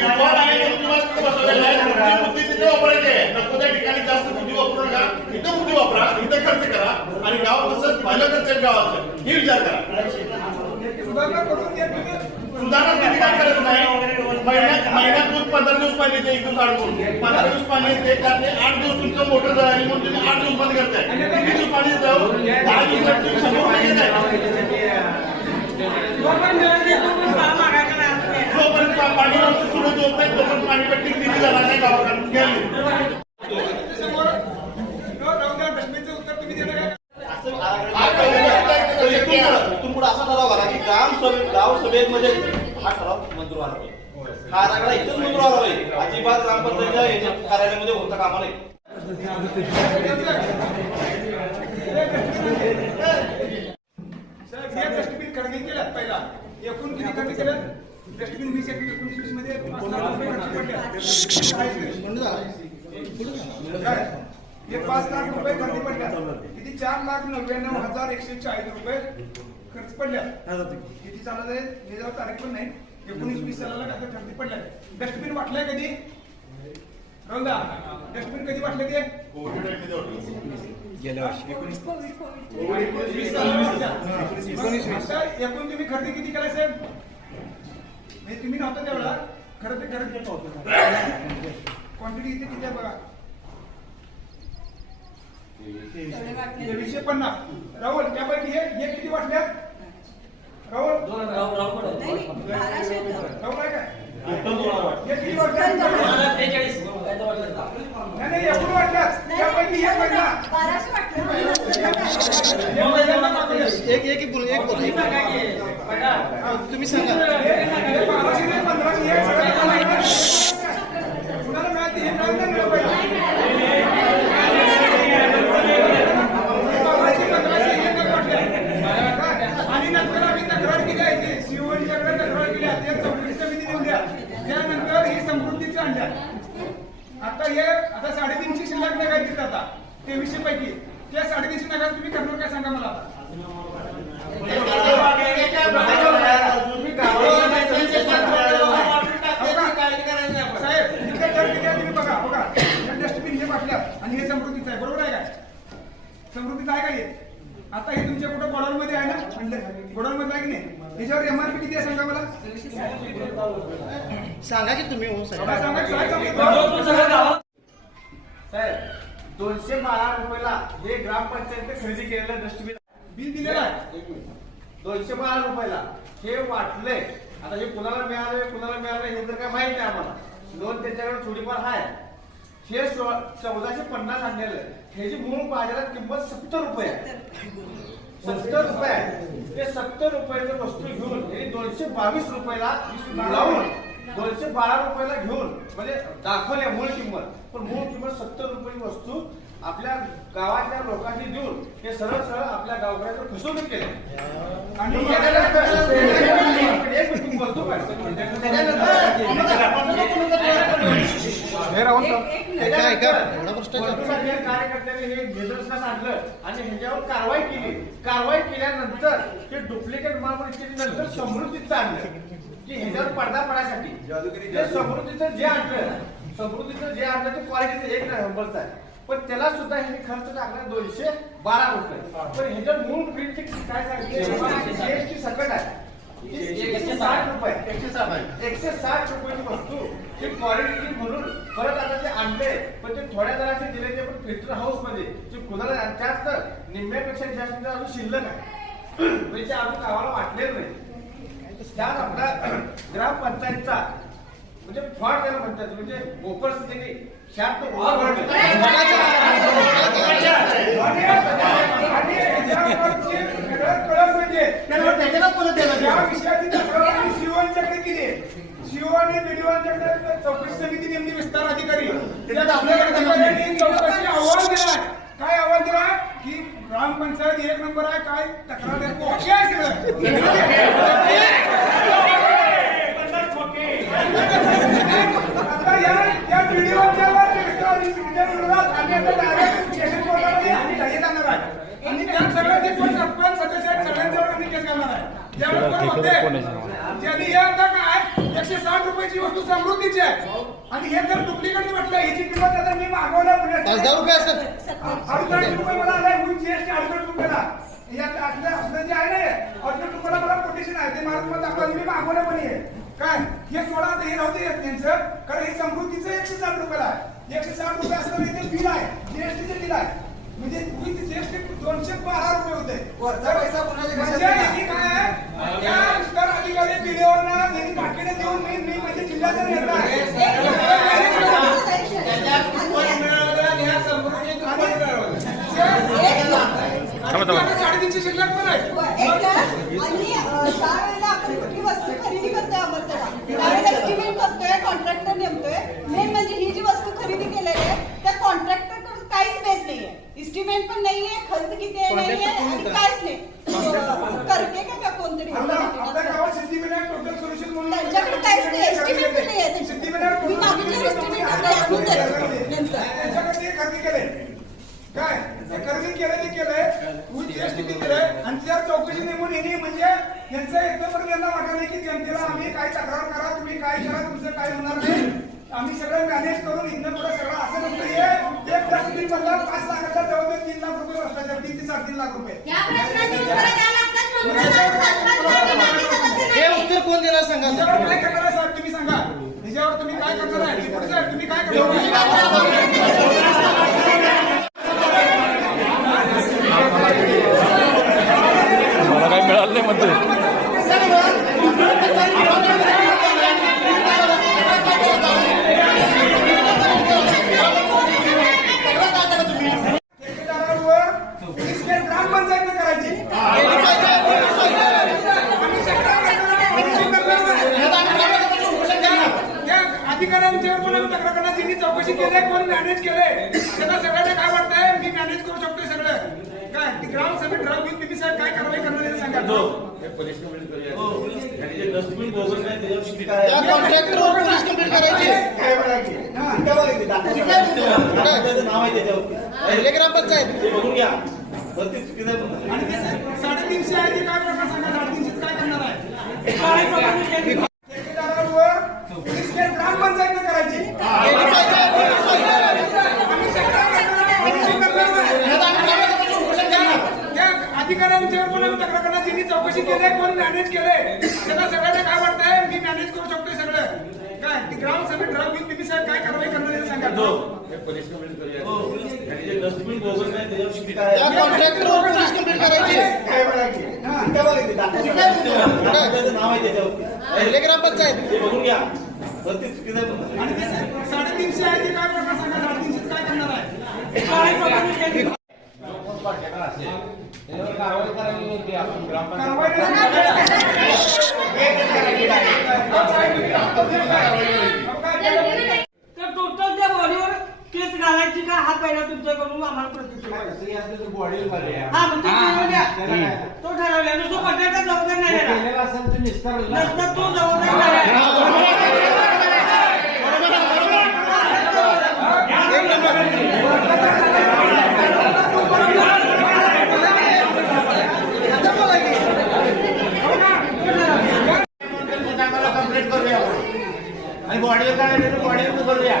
रिकॉर्ड आहे बसवलेला आहे, बुद्धी तिथे वापरायची आहे. नको त्या ठिकाणी जास्त बुद्धी वापरू नका, इथं बुद्धी वापरा, इथं खर्च करा आणि गाव कसं पहिलं खर्च गावाचं हे विचार करा. सुधारणा तुम्ही काय करत नाही. महिन्यातून 15 दिवस पाणी येते, 1 दिवस अडकून 15 दिवस पाणी येते, त्यातले 8 दिवस तुमचं मोटर जळाली म्हणून तुम्ही 8 दिवस बंद करताय. किती दिवस पाणी येतं? 10 दिवसात तुम्ही 100 रुपये घेताय. जोपर्यंत पाणी सुरू होत नाही तोपर्यंत पाणीपट्टी दिली जाणार नाही गावाकडून घ्यावी. इथून पुढे असा ठराव करा की गाव सभेमध्ये हा ठराव मंजूर व्हायला पाहिजे. हा आराखडा इथंच मंजूर व्हायला पाहिजे. अजिबात ग्रामपंचायतच्या कार्यालयामध्ये होता कामा नाही. डस्टबिन खरेदी केल्यात पहिला एकूण किती खरेदी केल्यात डस्टबिन 20-21 मध्ये 5 लाख रुपये खर्च पडले. किती 4,99,140 रुपये खर्च पडल्या. किती चालत आहे हे जरा तारीख पण नाही. 19-20 सालाला काय खर्च पडल्या. डस्टबिन वाटलंय कधी रंगा डस्टबिन कधी वाटले ते गेल्या वर्षी 19-20 एकूण तुम्ही खरेदी किती केला साहेब? म्हणजे तुम्ही नव्हता तेवढा खरेदी करत क्वांटिटी इथे किती आहे बघा 250. राहुल त्यापैकी हे किती वाटल्यात? राहुल आहे काय हे किती वाटल्यात? नाही एकूण वाटल्यात त्यापैकी हे पहिला एक बोल तुम्ही सांगा. 1200 नाही 1500 कुणाला मिळाली हे मिळालं पाहिजे. आणि नंतर आम्ही तक्रार केली आहे सीओच्याकडे तक्रार केली आहे चौकशी समिती देऊन द्या. त्यानंतर ही समृद्धीची आणल्या. आता 350 शिल्लक नका आहेत आता 2300 पैकी त्या 350 नका तुम्ही करणार काय सांगा मला. साहेब इकडे तर किती आहे तुम्ही बघा डस्टबिन हे वाटल्यात आणि हे समृद्धीचं आहे बरोबर आहे काय? समृद्धीचं आहे का हे? आता हे तुमच्या कुठं गोडाऊनमध्ये आहे ना गोडाऊनमध्ये आहे की नाही? त्याच्यावर MRP किती आहे सांगा मला. सांगा की तुम्ही हो सांगा साहेब 212 रुपयाला हे ग्रामपंचायत खरेदी केलेलं डस्टबिन बिल दिलेलं आहे. 212 रुपयाला हे वाटले. आता हे कुणाला मिळालं हे जर काय माहित नाही आम्हाला. लोन त्याच्याकडे थोडीफार आहे हे 1450 आणलेलं आहे. ह्याची मूळ बाजारात किंमत 70 रुपये आहे. 70 रुपये आहे. ते 70 रुपयाचं वस्तू घेऊन हे 222 रुपयाला लावून 212 रुपयाला घेऊन म्हणजे दाखवल्या मूळ किंमत, पण मूळ किंमत 70 रुपयाची वस्तू आपल्या गावातल्या लोकांनी देऊन हे सरळ सरळ आपल्या गावकऱ्याचं फसवणूक केली. आणि एक मिनिट बोलतो काय कार्यकर्त्यांनी हे निदर्शनास आणलं आणि ह्याच्यावर कारवाई केली. कारवाई केल्यानंतर ते डुप्लिकेट माल नंतर समृद्धीचं आणलं की ह्याच्यावर पडदा पडायसाठी. ते समृद्धीचं जे आणलं ते क्वालिटीचं एक नंबरचं आहे, पण त्याला सुद्धा ह्यांनी खर्च टाकला 212 रुपये. पण ह्याच्यात मूळ प्रिंटिंग काय सांगितलं जीएसटी सकट आहे 160 रुपये. 160 रुपयाची वस्तू ती क्वालिटी म्हणून परत आता ते आणले, पण ते थोड्या दराचे दिले ते पण फिल्टर हाऊस मध्ये ते कुणाला त्यात तर निम्म्यापेक्षा जास्त अजून शिल्लक आहे म्हणजे ते अजून गावाला वाटलेलं नाही. त्यात आपला ग्रामपंचायतचा म्हणजे फ्रॉड त्याला म्हणतात, म्हणजे बोपर्स त्यांनी शांत शिवाने बीडीओंच्याकडे चौकशी समिती नेमली विस्तार अधिकारी चौकशी अहवाल दिलाय. काय अहवाल दिलाय की ग्रामपंचायत 1 नंबर आहे, काय तक्रार आता या व्हिडिओच्या आणि त्या सगळ्या जे कोण सरपंच सदस्य आहेत सगळ्यांच्यावर आम्ही केस घालणार आहे. ज्यांनी हे आता काय 160 रुपयाची वस्तू समृद्धीची आहे आणि हे जर डुप्लिकेट म्हटलं ह्याची किंमत आता मी मागवल्या 68 रुपये मला आलाय जीएसटी 68 रुपयाला. आपलं जे आहे ना 68 रुपयाला मला कोटेशन आहे ते मला दाखवलं मी मागवलं पण आहे. काय हे सोडा आता हे राहते त्यांचं, कारण हे समृद्धीचं 160 रुपयाला आहे. 160 रुपये असं इथे बिल आहे जीएसटीचं बिल आहे म्हणजे जीएसटी 212 रुपये होते. वरचा पैसा म्हणजे काय आहे या विस्तार अधिकारी बिलेवरना त्यांनी बाकीने देऊन मी म्हणजे जिल्ह्याचा नेता आहे. साडेतीनशे शिल्लक पण आहे. त्यावेळेला आपण कुठली वस्तू खरेदी करतोय अमरतेला त्यावेळेला एस्टिमेट करतोय, कॉन्ट्रॅक्टर नेमतोय. मेन म्हणजे ही जी वस्तू खरेदी केलेली आहे त्या कॉन्ट्रॅक्टरकडे काहीच बेस नाहीये, इस्टिमेट पण नाहीये, खर्च किती आहे नाहीये आणि काहीच नाही. करते का कोणतरी त्यांच्याकडे काहीच नाही, एस्टिमेट पण नाहीये. मी मागितलं एस्टिमेट आणून काय खरेदी केलं ते केलंय जीएसटी दिलंय आणि त्या चौकशी नेमून येणे म्हणजे यांचं एकदम यांना वाटत नाही की जनतेला आम्ही काय तक्रार करा, तुम्ही काय करा, तुमचं काय होणार नाही, आम्ही सगळं मॅनेज करून इथनं पुढे सगळं असं नसतं. हे एक डस्टबिन मधला 5 लाखाचा जवळजवळ 3 लाख रुपये भ्रष्टाचार, 3 ते 3.5 लाख रुपये. हे उत्तर कोण देणार सांगा. त्याच्यावर काय करणार आहे साहेब तुम्ही सांगा, त्याच्यावर तुम्ही काय करणार आहे पुढे साहेब तुम्ही काय करणार. मला काही मिळालं नाही म्हणतोय. ग्रामपंचायत करायची अधिकाऱ्यांच्यावर कोणाला तक्रार करणार, त्यांनी चौकशी केली, कोण मॅनेज केलंय त्याला सगळ्यांना काय वाटतंय मी मॅनेज करू शकतोय सगळं. काय ग्राम सभेत ठराव घेऊन तुम्ही साहेब काय कारवाई करणार आहे सांगा. कॉन्ट्रॅक्टरवर पोलीस कंप्लेंट करायची. पहिले ग्रामपंचायत बघून घ्या. 350 आहे ते काय प्रकार सांगा. 350 काय करणार आहे ठेकेदारावर ग्रामपंचायत करायची. अधिकाऱ्यांच्यावर कोणाला तक्रार करणार, त्यांनी चौकशी केली, कोण मॅनेज केलंय त्याला सगळ्यांना काय वाटतंय मी मॅनेज करू शकतोय सगळं. काय ग्राम सभेत ठराव घेऊन तुम्ही साहेब काय कारवाई करणार आहे सांगा. कॉन्ट्रॅक्टरवर पोलीस कंप्लेंट करायची. पहिले ग्रामपंचायत बघून घ्या. ते चुकीचं आहे तुमचं. आणि ते 350 आहे ते काय प्रकार सांगा 350 काय करणार आहे तर टोटल त्या बॉडीवर केस घालायची का हा पहिला तुमच्याकडून आम्हाला प्रतिक्रिया हा मग ते ठरवल्या. तो ठरवल्या नुसतं पटण्याचा जबाबदार नाही आहे. नसतं तो जबाबदार नाही आहे. कंप्लीट करूया आणि बॉडीवर काढायला बॉडीवर करूया.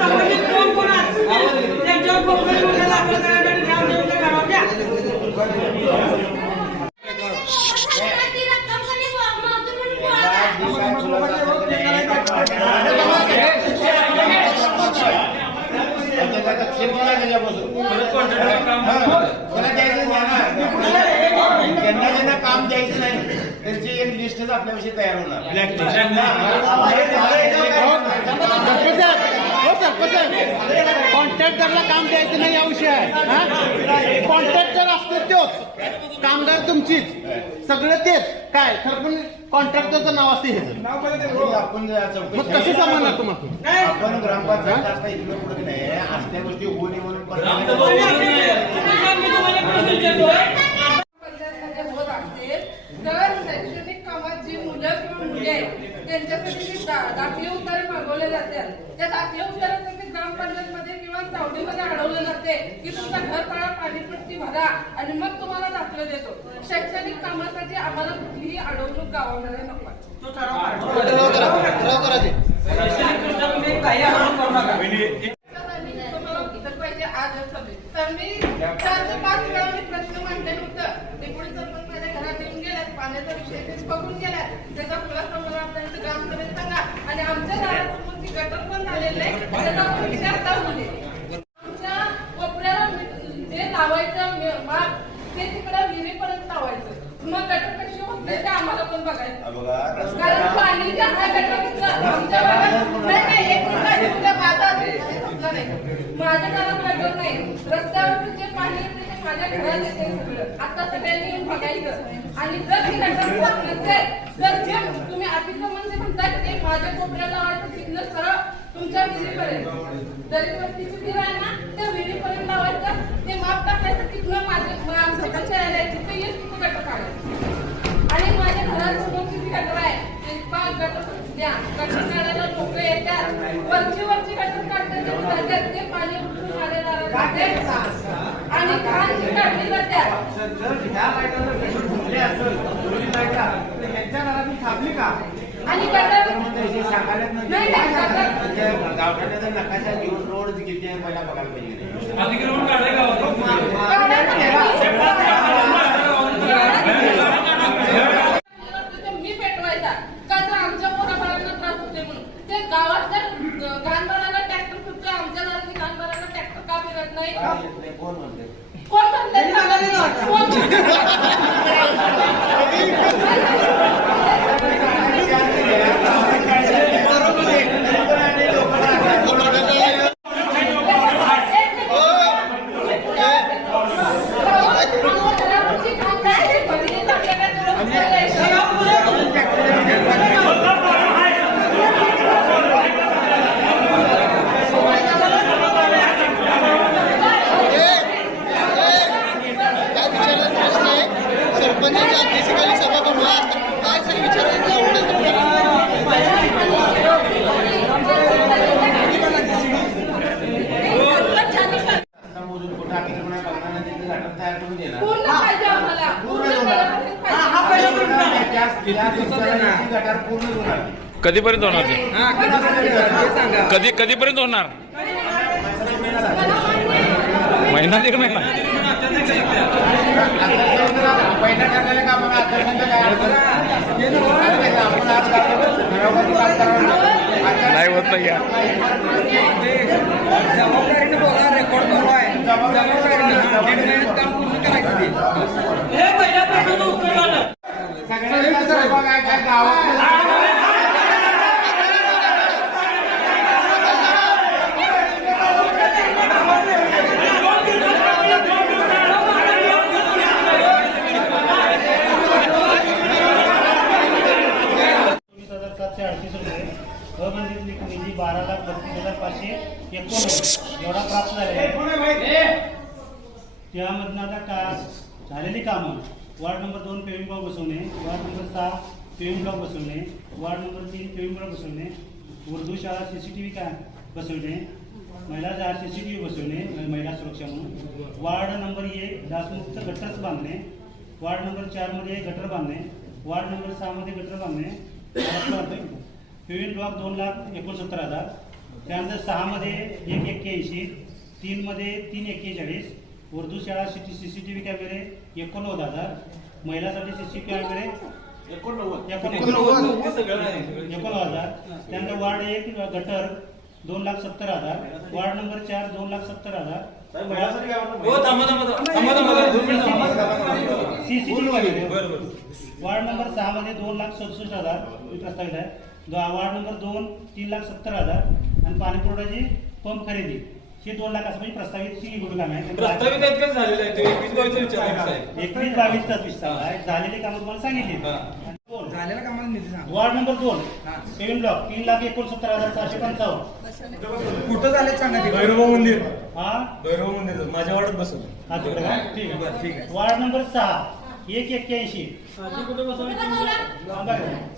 संबंधित कोण असतील त्यांच्यावर कोणत्याही गुन्हा दाखल करण्यासाठी ग्रामसेवकच्या घरावर ज्यांना काम द्यायचं नाही त्यांची एक लिस्टच आपल्याविषयी तयार होणार. कॉन्ट्रॅक्टरला काम द्यायचं नाही या विषय आहे. कॉन्ट्रॅक्टर असतो तोच, कामगार तुमचीच, सगळं तेच. काय सरपंच कॉन्ट्रॅक्टरचं नाव असते हे आपण मग कसे जमणार तुम्हाला? आपण ग्रामपंचायत आता इथलं पुढे नाही असल्या गोष्टी होऊ नये म्हणून पंचायतमध्ये होत असतील तर शैक्षणिक कामात जी मुलं किंवा मुली आहेत त्यांच्यासाठी जे दाखले उतारे मागवले जातात त्या दाखले उतारासाठी ग्रामपंचायतमध्ये किंवा चावडीमध्ये अडवलं जाते की तुमचा घर काळा पाणीपट्टी भरा आणि मग तुम्हाला दाखले देतो. शैक्षणिक कामासाठी आम्हाला कुठलीही अडवणूक गावामध्ये नको. पाहिजे आज तर मी 4 ते 5 वेळा मी प्रश्न मांडलेलं होतं. डेप्युटी सरपंच माझ्या घरात येऊन गेल्यात, पाण्याचा विषय तेच बघून गेल्यात, त्याचा खुलासा मला आपल्याला ग्रामसभेत सांगा आणि आमच्या दारासमोर जी गटर पण झालेलं आहे त्याचा आपण विचारता होते. आमच्या कोपऱ्याला जे लावायचं माप ते तिकडे विहिरीपर्यंत लावायचं. मग गटर कशी होते ते आम्हाला पण बघायचं. कारण पाणी जे आहे गटरीचं आमच्या भागात नाही. एक मिनिट तुझ्या बाजार समजा नाही माझ्या घरात गटर नाही. रस्त्यावरचं जे पाणी येते ते माझ्या घरात येते सगळं. आता सगळ्यांनी येऊन बघायचं आणि जर ती गटर होत नसेल तर जे तुम्ही अतिक्रमण जे म्हणताय ते माझ्या कोपऱ्याला लावायचं तिथलं सरळ तुमच्या विहिरीपर्यंत दरीवरतीची विहीर आहे ना त्या विहिरीपर्यंत लावायचं. ते माप टाकायचं तिथनं आमच्या पंचायत तिथे येईल तिथं गटर काढायचं. आणि माझ्या घरासमोर किती गटर आहे ते 5 गटर द्या. गटर काढायला लोक येतात. वरची गटर काढतात ते पाणी उठून माझ्या दारात जाते आणि घाण जी काढली जाते थांबली का आणि गटर नाही गावठाण्याचा नकाशा घेऊन रोड किती आहे पहिला बघायला पाहिजे. मी पेटवायचा का तर आमच्या पोराबाळांना त्रास होते म्हणून. ते गावातल्या घाणबाराला ट्रॅक्टर फिरतो आमच्या दाराची घाणबाराला ट्रॅक्टर का फिरत नाही? कोण म्हणते कोण म्हणते? कोण कधीपर्यंत होणार ते? कधीपर्यंत होणार? महिना 1 महिना पहिल्या ठरलेल्या कामाला नाही होत नाही. जबाबदारीने बोला. रेकॉर्ड बोला आहे. जबाबदारीने काम पूर्ण करायचं. हे पहिल्या प्रश्नाचं उत्तर आलं. सगळ्यांना गावात 89 एवढा प्राप्त झालेला आहे. त्यामधनं आता झालेली कामं वार्ड नंबर 2 पेविंग ब्लॉक बसवणे, वार्ड नंबर 6 पेविंग ब्लॉक बसवणे, वार्ड नंबर 3 पेविंग ब्लॉक बसवणे, उर्दू शाळा CCTV बसवणे, महिला शाळा CCTV बसवणे, महिला सुरक्षा म्हणून, वार्ड नंबर 1 डासमुक्त गटर्स बांधणे, वार्ड नंबर 4 मध्ये गटर बांधणे, वार्ड नंबर 6 मध्ये गटर बांधणे, पेविंग ब्लॉक 2,69,000, त्यानंतर 6 मध्ये 1,81, 3 मध्ये 3,41, उर्दू शाळा CCTV कॅमेरे 89,000, महिलासाठी CCTV कॅमेरे 89,000, त्यानंतर ward 1 gutter 2,70,000, ward number 4 2,70,000, CCTV कॅमेरे वार्ड नंबर 6 मध्ये 2,67,000 प्रस्तावित आहे. वार्ड नंबर 2 3,70,000 आणि पाणी पुरवठ्याची पंप खरेदी हे 2 लाख असं म्हणजे प्रस्तावित काम आहे. प्रस्तावित इतकं झालेलं आहे ते 21-22 विचार आहे. झालेले काम तुम्हाला सांगितले. झालेल्या कामाला निधी सांगा. Ward number 2 paving block 3,69,755. कुठं झाले सांगा ते. भैरव मंदिर हा भैरव मंदिर माझ्या वाड्यात बसवलं. हा तिकडे का? ठीक आहे. ठीक आहे. Ward number 6 1,81. कुठे बसवली?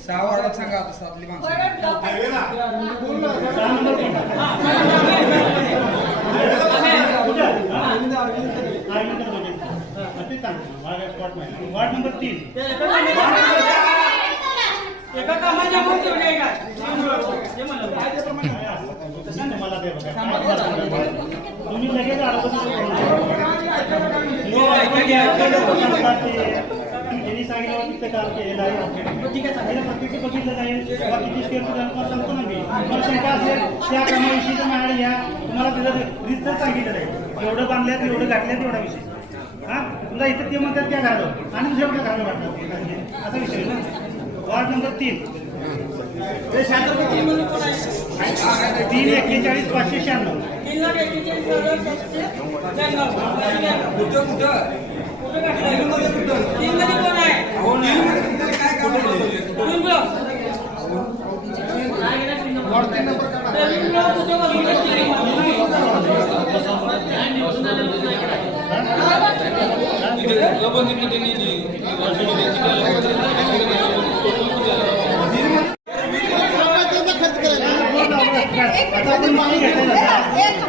6 वार्डात सांगा आता 7ली माणसं. 6 नंबर वार्ड नंबर 3 एका कामाच्या तुम्हाला तुम्ही लगेच त्यांनी सांगितलं तिथं काम केलेलं आहे. ठीक आहे, प्रत्यक्ष बघितलं जाईल किती स्क्वेअर फूट सांगतो ना मी. मला शंका असेल त्या कामाविषयी माझ्याकडे घ्या, तुम्हाला त्याचं रिस्टर सांगितलं जाईल. एवढं बांधल्यात एवढं घातल्यात एवढा विषय. हा तुला इथं ते म्हणतात त्या घालव आणि दुसऱ्या घालव वाटतं असा विषय ना. Ward number 3 3,41,596.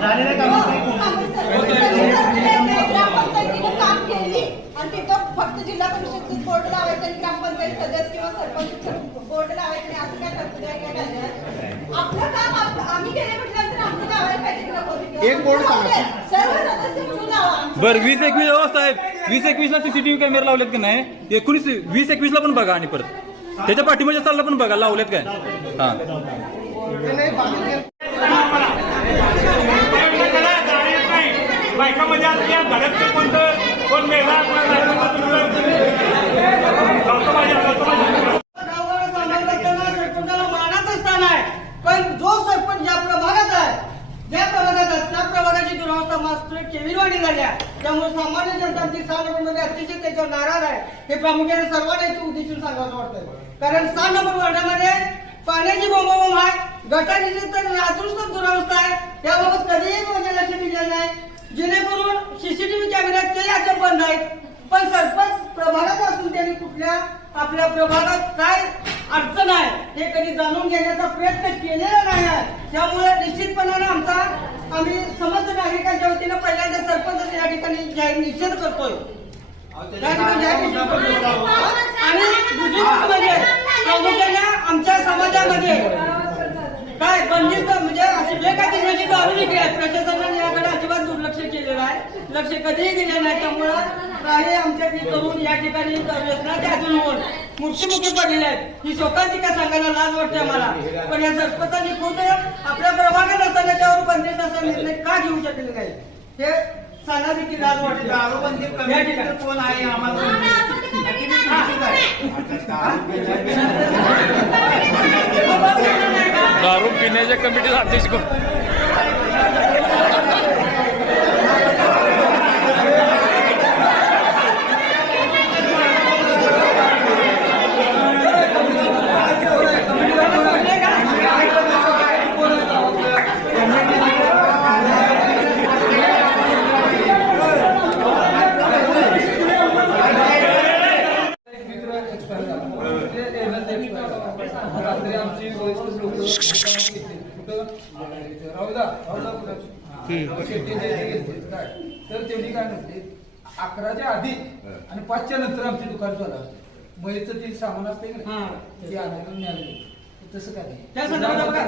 झालेल्या ग्रामपंचायतीने काम केली आणि तिथं फक्त जिल्हा परिषदचे बोर्ड लावायचं आणि ग्रामपंचायत सदस्य किंवा सरपंच बोर्ड लावायचं नाही असं काय तरतूद आहे काय कायद्यात? आपलं काम आम्ही केले म्हटल्यानंतर आमचं लावायला पाहिजे का बोर्ड? एक बोर्ड सांगा. सर्व सदस्य म्हणून लावा. बरं 20-21 साहेब 20-21 CCTV कॅमेरे लावलेत की नाही? 20-21 पण बघा आणि परत त्याच्या पाठीमागच्या सालला पण बघा लावलेत काय. हा बायकामध्ये असल्या घरात कोण मेला सरपंचाला मानाचं स्थान आहे. पण जो सरपंच ज्या प्रभागात आहे त्या प्रभागाची दुरावस्था मास्टर केविलवाणी झाल्या. त्यामुळे सामान्य जनता 6 नंबरमध्ये अतिशय त्याच्यावर नाराज आहे. हे प्रामुख्याने सर्वांना इथे उद्देशून सांगावं वाटतंय. कारण 6 नंबर वार्डामध्ये पाण्याची बोंबाबोंब आहे, गटारीची तर नादुरुस्त दुरावस्था आहे. त्याबाबत कधीही माझ्या लक्ष दिलं नाही. जेणेकरून CCTV कॅमेऱ्यात ते आता बंद आहेत. पण सरपंच प्रभागात असून त्यांनी कुठल्या आपल्या प्रभागात काय अडचण आहे हे कधी जाणून घेण्याचा प्रयत्न केलेला नाही आहे. त्यामुळे निश्चितपणाने आम्ही समस्त नागरिकांच्या वतीनं पहिल्यांदा सरपंच या ठिकाणी जाहीर निषेध करतोय. आणि दुसरी गोष्ट म्हणजे प्रामुख्याने आमच्या समाजामध्ये काय बंदिस्त म्हणजे अशी बेकायदेशीर दारू विक्री आहे. प्रशासनाने याकडे अजिबात दुर्लक्ष केलेलं आहे. लक्ष कधीही दिलं नाही. त्यामुळं काही आमच्यातले तरुण या ठिकाणी व्यसनाच्या अजून होऊन मृत्युमुखी पडलेले आहेत. ही शोकांची काय सांगायला लाज वाटते आम्हाला. पण या सरपंचांनी खुद आपल्या प्रभागात असताना त्यावर बंदिस्त असा निर्णय का घेऊ शकले नाही हे सांगा देखील लाज वाटते. दारूबंदी या ठिकाणी कोण आहे आम्हाला दारू पिण्याच्या कमिटीचा अध्यक्ष कोण? तर त्यांनी काय म्हणते 11च्या आधी आणि 5च्या नंतर आमची दुकान चालू असते. मयचं ते सामान असते की नाही, ते आणायला मिळालं तसं काय नाही. त्या संदर्भात बघा.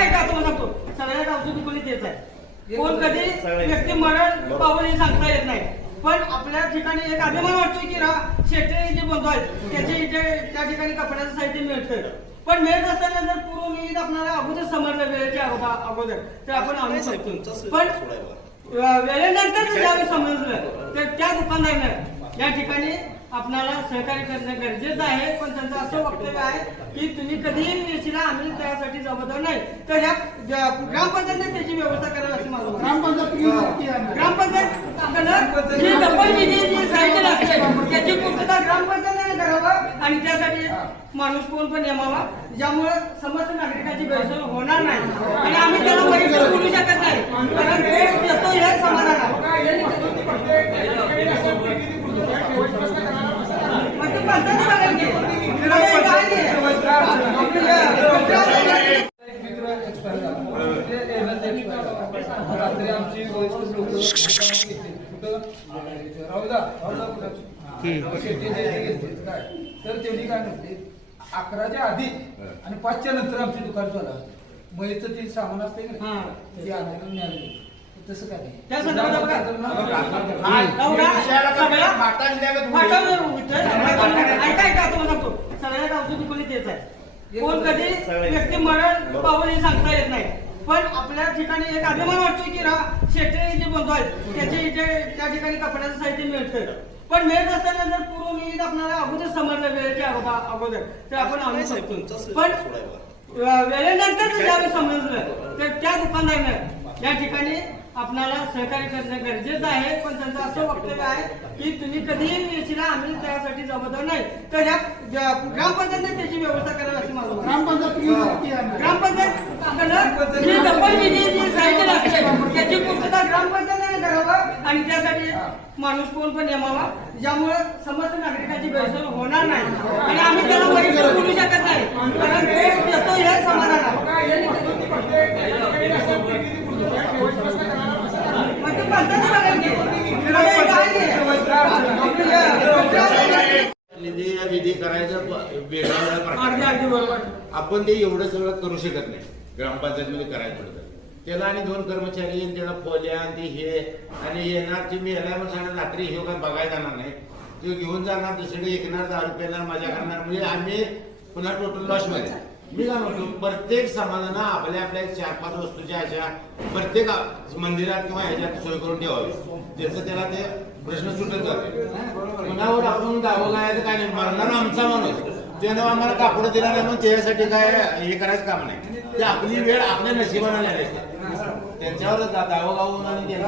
ऐका तुम्हाला सांगतो, सगळ्या गावची दुकानी तेच आहे. कोण कधी व्यक्ती मरण पावलं हे सांगता येत नाही. पण आपल्या ठिकाणी एक अभिमान वाटतो की शेटे जे बंधू आहेत त्याचे इथे त्या ठिकाणी कपड्याचं साहित्य मिळतं. पण मिळत असताना जर पूर्वनियोजित आपल्याला अगोदर समजलं वेळेच्या अगोदर तर आपण आणू शकतो. पण वेळेनंतर ज्यावेळेस समजलं तर त्या दुकानदारानं या ठिकाणी आपल्याला सहकार्य करणं गरजेचं आहे. पण त्यांचं असं वक्तव्य आहे की तुम्ही कधीही येशील, आम्ही त्यासाठी जबाबदार नाही. तर या ग्रामपंचायतीने त्याची व्यवस्था करावी अशी माझं ग्रामपंचायत जी डबल निधी जी साहित्य लागते त्याची पूर्तता ग्रामपंचायतीने करावं आणि त्यासाठी माणूस कोण पण नेमावा, ज्यामुळे समस्त नागरिकांची गैरसोय होणार नाही. आणि आम्ही त्याला वैध बोलू शकत नाही, कारण ते देतो हे समाधान आहे. रात्री आमची तर त्यांनी काय म्हणते 11च्या आधी आणि 5च्या नंतर आमची दुकान चालू असते. मयचं ते सामान असते की नाही, ते आणायला मिळालं तसं काय नाही. त्या संदर्भात बघा. ऐका तुम्हाला सांगतो, सगळ्या गावची दुकानी तेच आहे. कोण कधी व्यक्ती मरण पावलं हे सांगता येत नाही. पण आपल्या ठिकाणी एक अभिमान वाटतो की शेटे जे बंधू आहेत त्याचे इथे त्या ठिकाणी कपड्याचं साहित्य मिळतं. पण मिळत असताना जर पूर्वनियोजित आपल्याला अगोदर समजलं वेळेच्या अगोदर तर आपण आणू शकतो. पण वेळेनंतर ज्यावेळेस समजलं तर त्या दुकानदारानं या ठिकाणी आपल्याला सहकार्य करणं गरजेचं आहे. पण त्यांचं असं वक्तव्य आहे की तुम्ही कधीही येशील, आम्ही त्यासाठी जबाबदार नाही. तर या ग्रामपंचायतीने त्याची व्यवस्था करावी अशी माझं ग्रामपंचायत जी डबल निधी जी साहित्य लागते त्याची पूर्तता ग्रामपंचायतीने करावं आणि त्यासाठी माणूस कोण पण नेमावा, ज्यामुळे समस्त नागरिकांची गैरसोय होणार नाही. आणि आम्ही त्याला वैध बोलू शकत नाही, कारण ते देतो हे समाधान आहे. विधी करायचं आपण ते एवढं सगळं करू शकत नाही. ग्रामपंचायतीमध्ये करायला पडतं त्याला आणि 2 कर्मचारी त्याला फोल्या आणि ते हे आणि येणार ते मी ह्याला म्हणून सांगणार रात्री हे काय बघायला जाणार नाही. ते घेऊन जाणार दुसरीकडे ऐकणार, दारू पेणार, मजा करणार. म्हणजे आम्ही पुन्हा टोटल लॉसमध्ये. मी काय म्हणतो प्रत्येक समाजानं आपल्या आपल्या 4-5 वस्तूच्या अशा प्रत्येक मंदिरात किंवा ह्याच्यात सोय करून ठेवावी, ज्याचं त्याला ते प्रश्न सुटत जाते. पुन्हावर आपण दावं गायचं काय नाही, मरणारा आमचा माणूस त्यानं आम्हाला कापड दिला नाही म्हणून त्याच्यासाठी काय हे करायचं काम नाही. ते आपली वेळ आपल्या नशिबाने आलेली असते. त्यांच्यावर दावं गावून आणि तुम्ही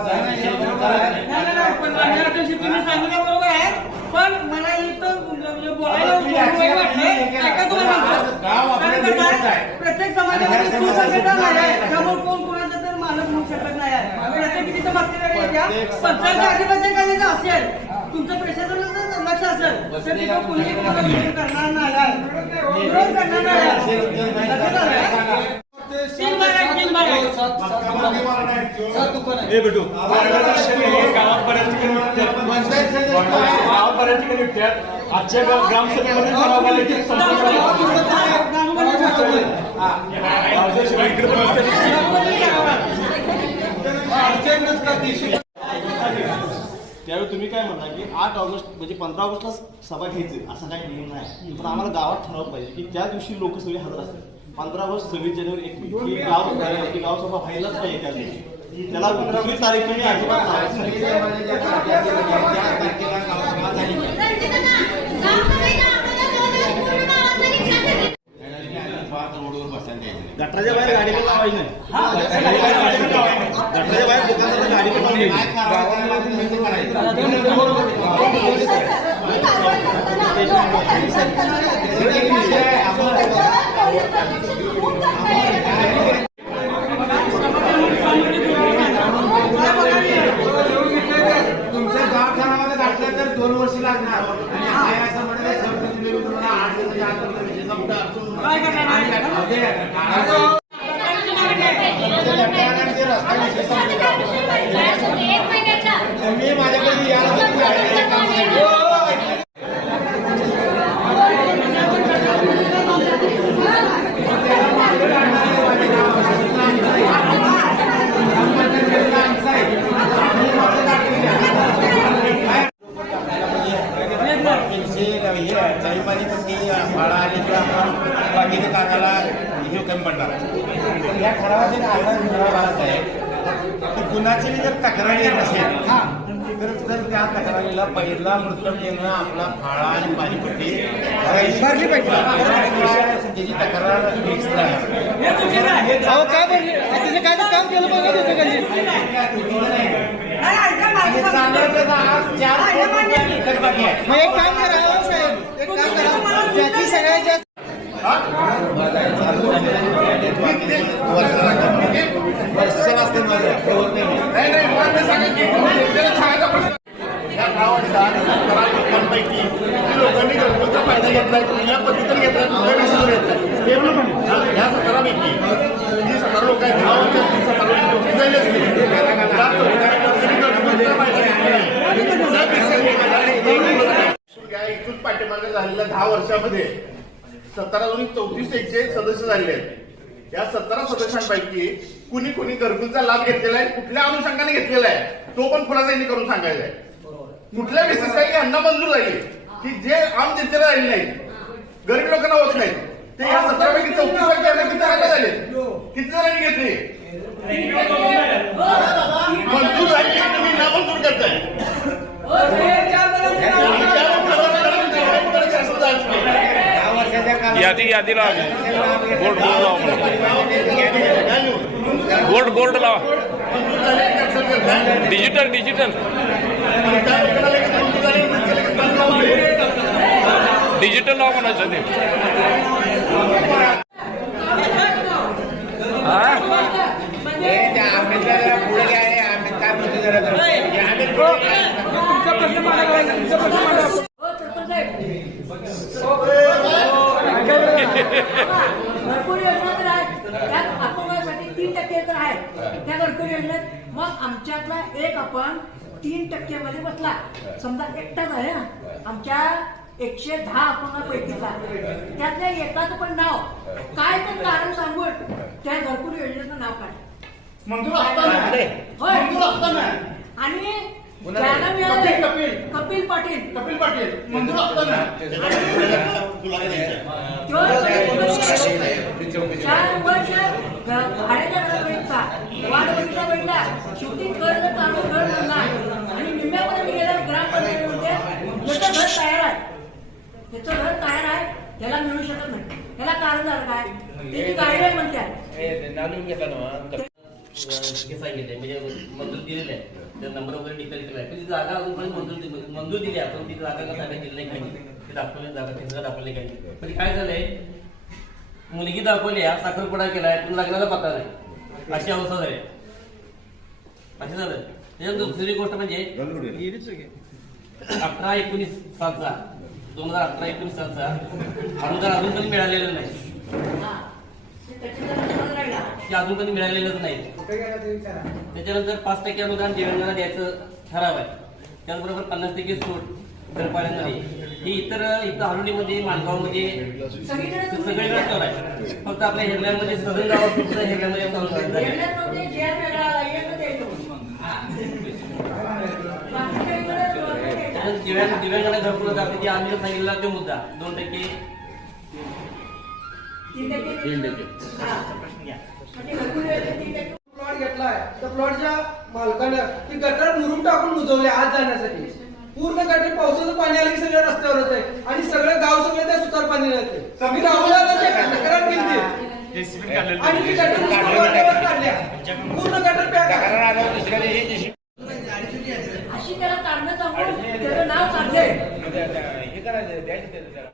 सांगितलं बरोबर आहे. पण मला इथं बोलायला प्रत्येक समाजामध्ये सुसंघटना नाही आहे, त्यामुळे कोण कोणाचा तर मालक होऊ शकत नाही आहे. प्रत्येक तिथं मागणी पंचायतच्या अधिपत्याखाली जर असेल, तुमचं प्रशासनाचं लक्ष असेल तर तिथं कुणीही विरोध करणार नाही, विरोध करणार नाही. आजच्या ग्रामसभेमध्ये त्यावेळी तुम्ही काय म्हणता की 8 ऑगस्ट म्हणजे 15 ऑगस्टला सभा घ्यायची असं काही नियम नाही. पण आम्हाला गावात ठरवलं पाहिजे की त्या दिवशी लोक सगळे हजर असतात. 15 ऑगस्ट 26 जानेवारी 1 ही गाव सभा व्हायलाच पाहिजे. त्या दिवशी त्याला 15 तारीख म्हणजे अजिबात गटाच्या बाहेर गाडी पण लावायची नाही. गटाच्या बाहेर दुकानात गाडी पण लावली तुमच्या दवाखान्यामध्ये घातलं तर 2 वर्ष लागणार आणि असं म्हणलं कुणाची जर तक्रार येत असेल तर त्या तक्रारीला पहिला मृतक येणं आपला फाळा आणि पाणीपट्टी भरली पाहिजे. त्याची तक्रार एक्स्ट्रा आहे. अहो काय भरली तिने काय तर काम केलं बघा होतं कधी मग एक काम करा हो साहेब, एक काम करा ज्याची सगळ्याच्या या गावाचा लोकांपैकी लोकांनी घरगुतीचा फायदा घेतलाय, या पद्धतीने घेतलाय, कुठल्या विषयावर घेतलाय. या 17पैकी जी 17 लोक आहेत गावाच्या 17 लोक झाले असतील इथून पाठीमागे झालेल्या 10 वर्षामध्ये 17 सदस्य झालेले आहेत. या 17 सदस्यांपैकी कुणी कुणी घरकुलचा लाभ घेतलेला आहे, कुठल्या अनुषंगाने घेतलेला आहे तो पण खुलासा यांनी करून सांगायचा आहे. कुठल्या बेसिस काही यांना मंजूर झाली की जे आम जनतेला राहिले नाही, गरीब लोकांना होत नाही, ते या 17पैकी 34 पैकी यांना किती जागा झाले, किती जणांनी घेतली मंजूर झाली की तुम्ही ना मंजूर करताय. यादी लावा, गोल्ड लावा, डिजिटल लावा म्हणायचं ते. भरपूर योजना तर आहेत, त्यात अपंगासाठी 3% तर आहे त्या भरपूर योजनेत. मग आमच्यातला एक आपण 3% मध्ये बसला, समजा एकटाच आहे ना आमच्या 110 अपंगापैकीचा, त्यातल्या एकाचं पण नाव काय पण कारण सांगून त्या भरपूर योजनेचं नाव काढ मंजूर असताना होय. आणि ज्याला मिळाले कपिल पाटील मंजूर असताना 4 वर्ष भाड्याच्या घरात बैठला, वाढ बघितला बैठला, शेवटी कर्ज काढून घर बांधला आणि निम्म्यापर्यंत गेल्या ग्रामपंचायतीमध्ये त्याचं घर तयार आहे, त्याला मिळू शकत नाही. त्याला कारण झालं काय, त्याची गाडी म्हणतात सांगितलंय म्हणजे मंजूर दिलेलं आहे, त्या नंबर वगैरे डिक्लेअर केला आहे, पण ती जागा अजून मंजूर दिली आहे, पण ती जागा का ताब्यात दिली नाही, काही ते दाखवले जागा त्यांना दाखवले काही. पण काय झालंय, मुलगी दाखवली आहे, साखरपुडा केलाय, पण लग्नाला पत्ता नाही, अशी अवस्था झाली. असं झालं. त्याच्यानंतर दुसरी गोष्ट म्हणजे 18-19 सालचा 2018-19 सालचा अनुदान अजून पण मिळालेलं नाही, ते अजून कधी मिळालेलंच नाही. त्याच्यानंतर 5% अनुदान दिव्यांगांना द्यायचं ठराव आहे. त्याचबरोबर 50% सूट घरपाड्यांमध्ये. ही इथं हरोलीमध्ये, माणगावमध्ये सगळीकडे चालू आहे. फक्त आपल्या हेरल्यामध्ये सदन गावात फक्त हेरल्यामध्ये दिव्यांगांना घरकुल जाते, जे आम्ही सांगितला तो मुद्दा 2%. प्लॉट घेतलाय, त्या प्लॉटच्या मालकानं ती गटर मुरुम टाकून बुजवले आज जाण्यासाठी. पूर्ण गटर पावसाचं पाणी आलं की सगळं रस्त्यावर होते आणि सगळं गाव सगळं त्या सुतार पाणी राहते. मी गावाला तक्रार केली आणि ती गटर काढल्या, पूर्ण गटर पॅक. अशी त्याला काढणं सांगून त्याचं नाव काढलंय.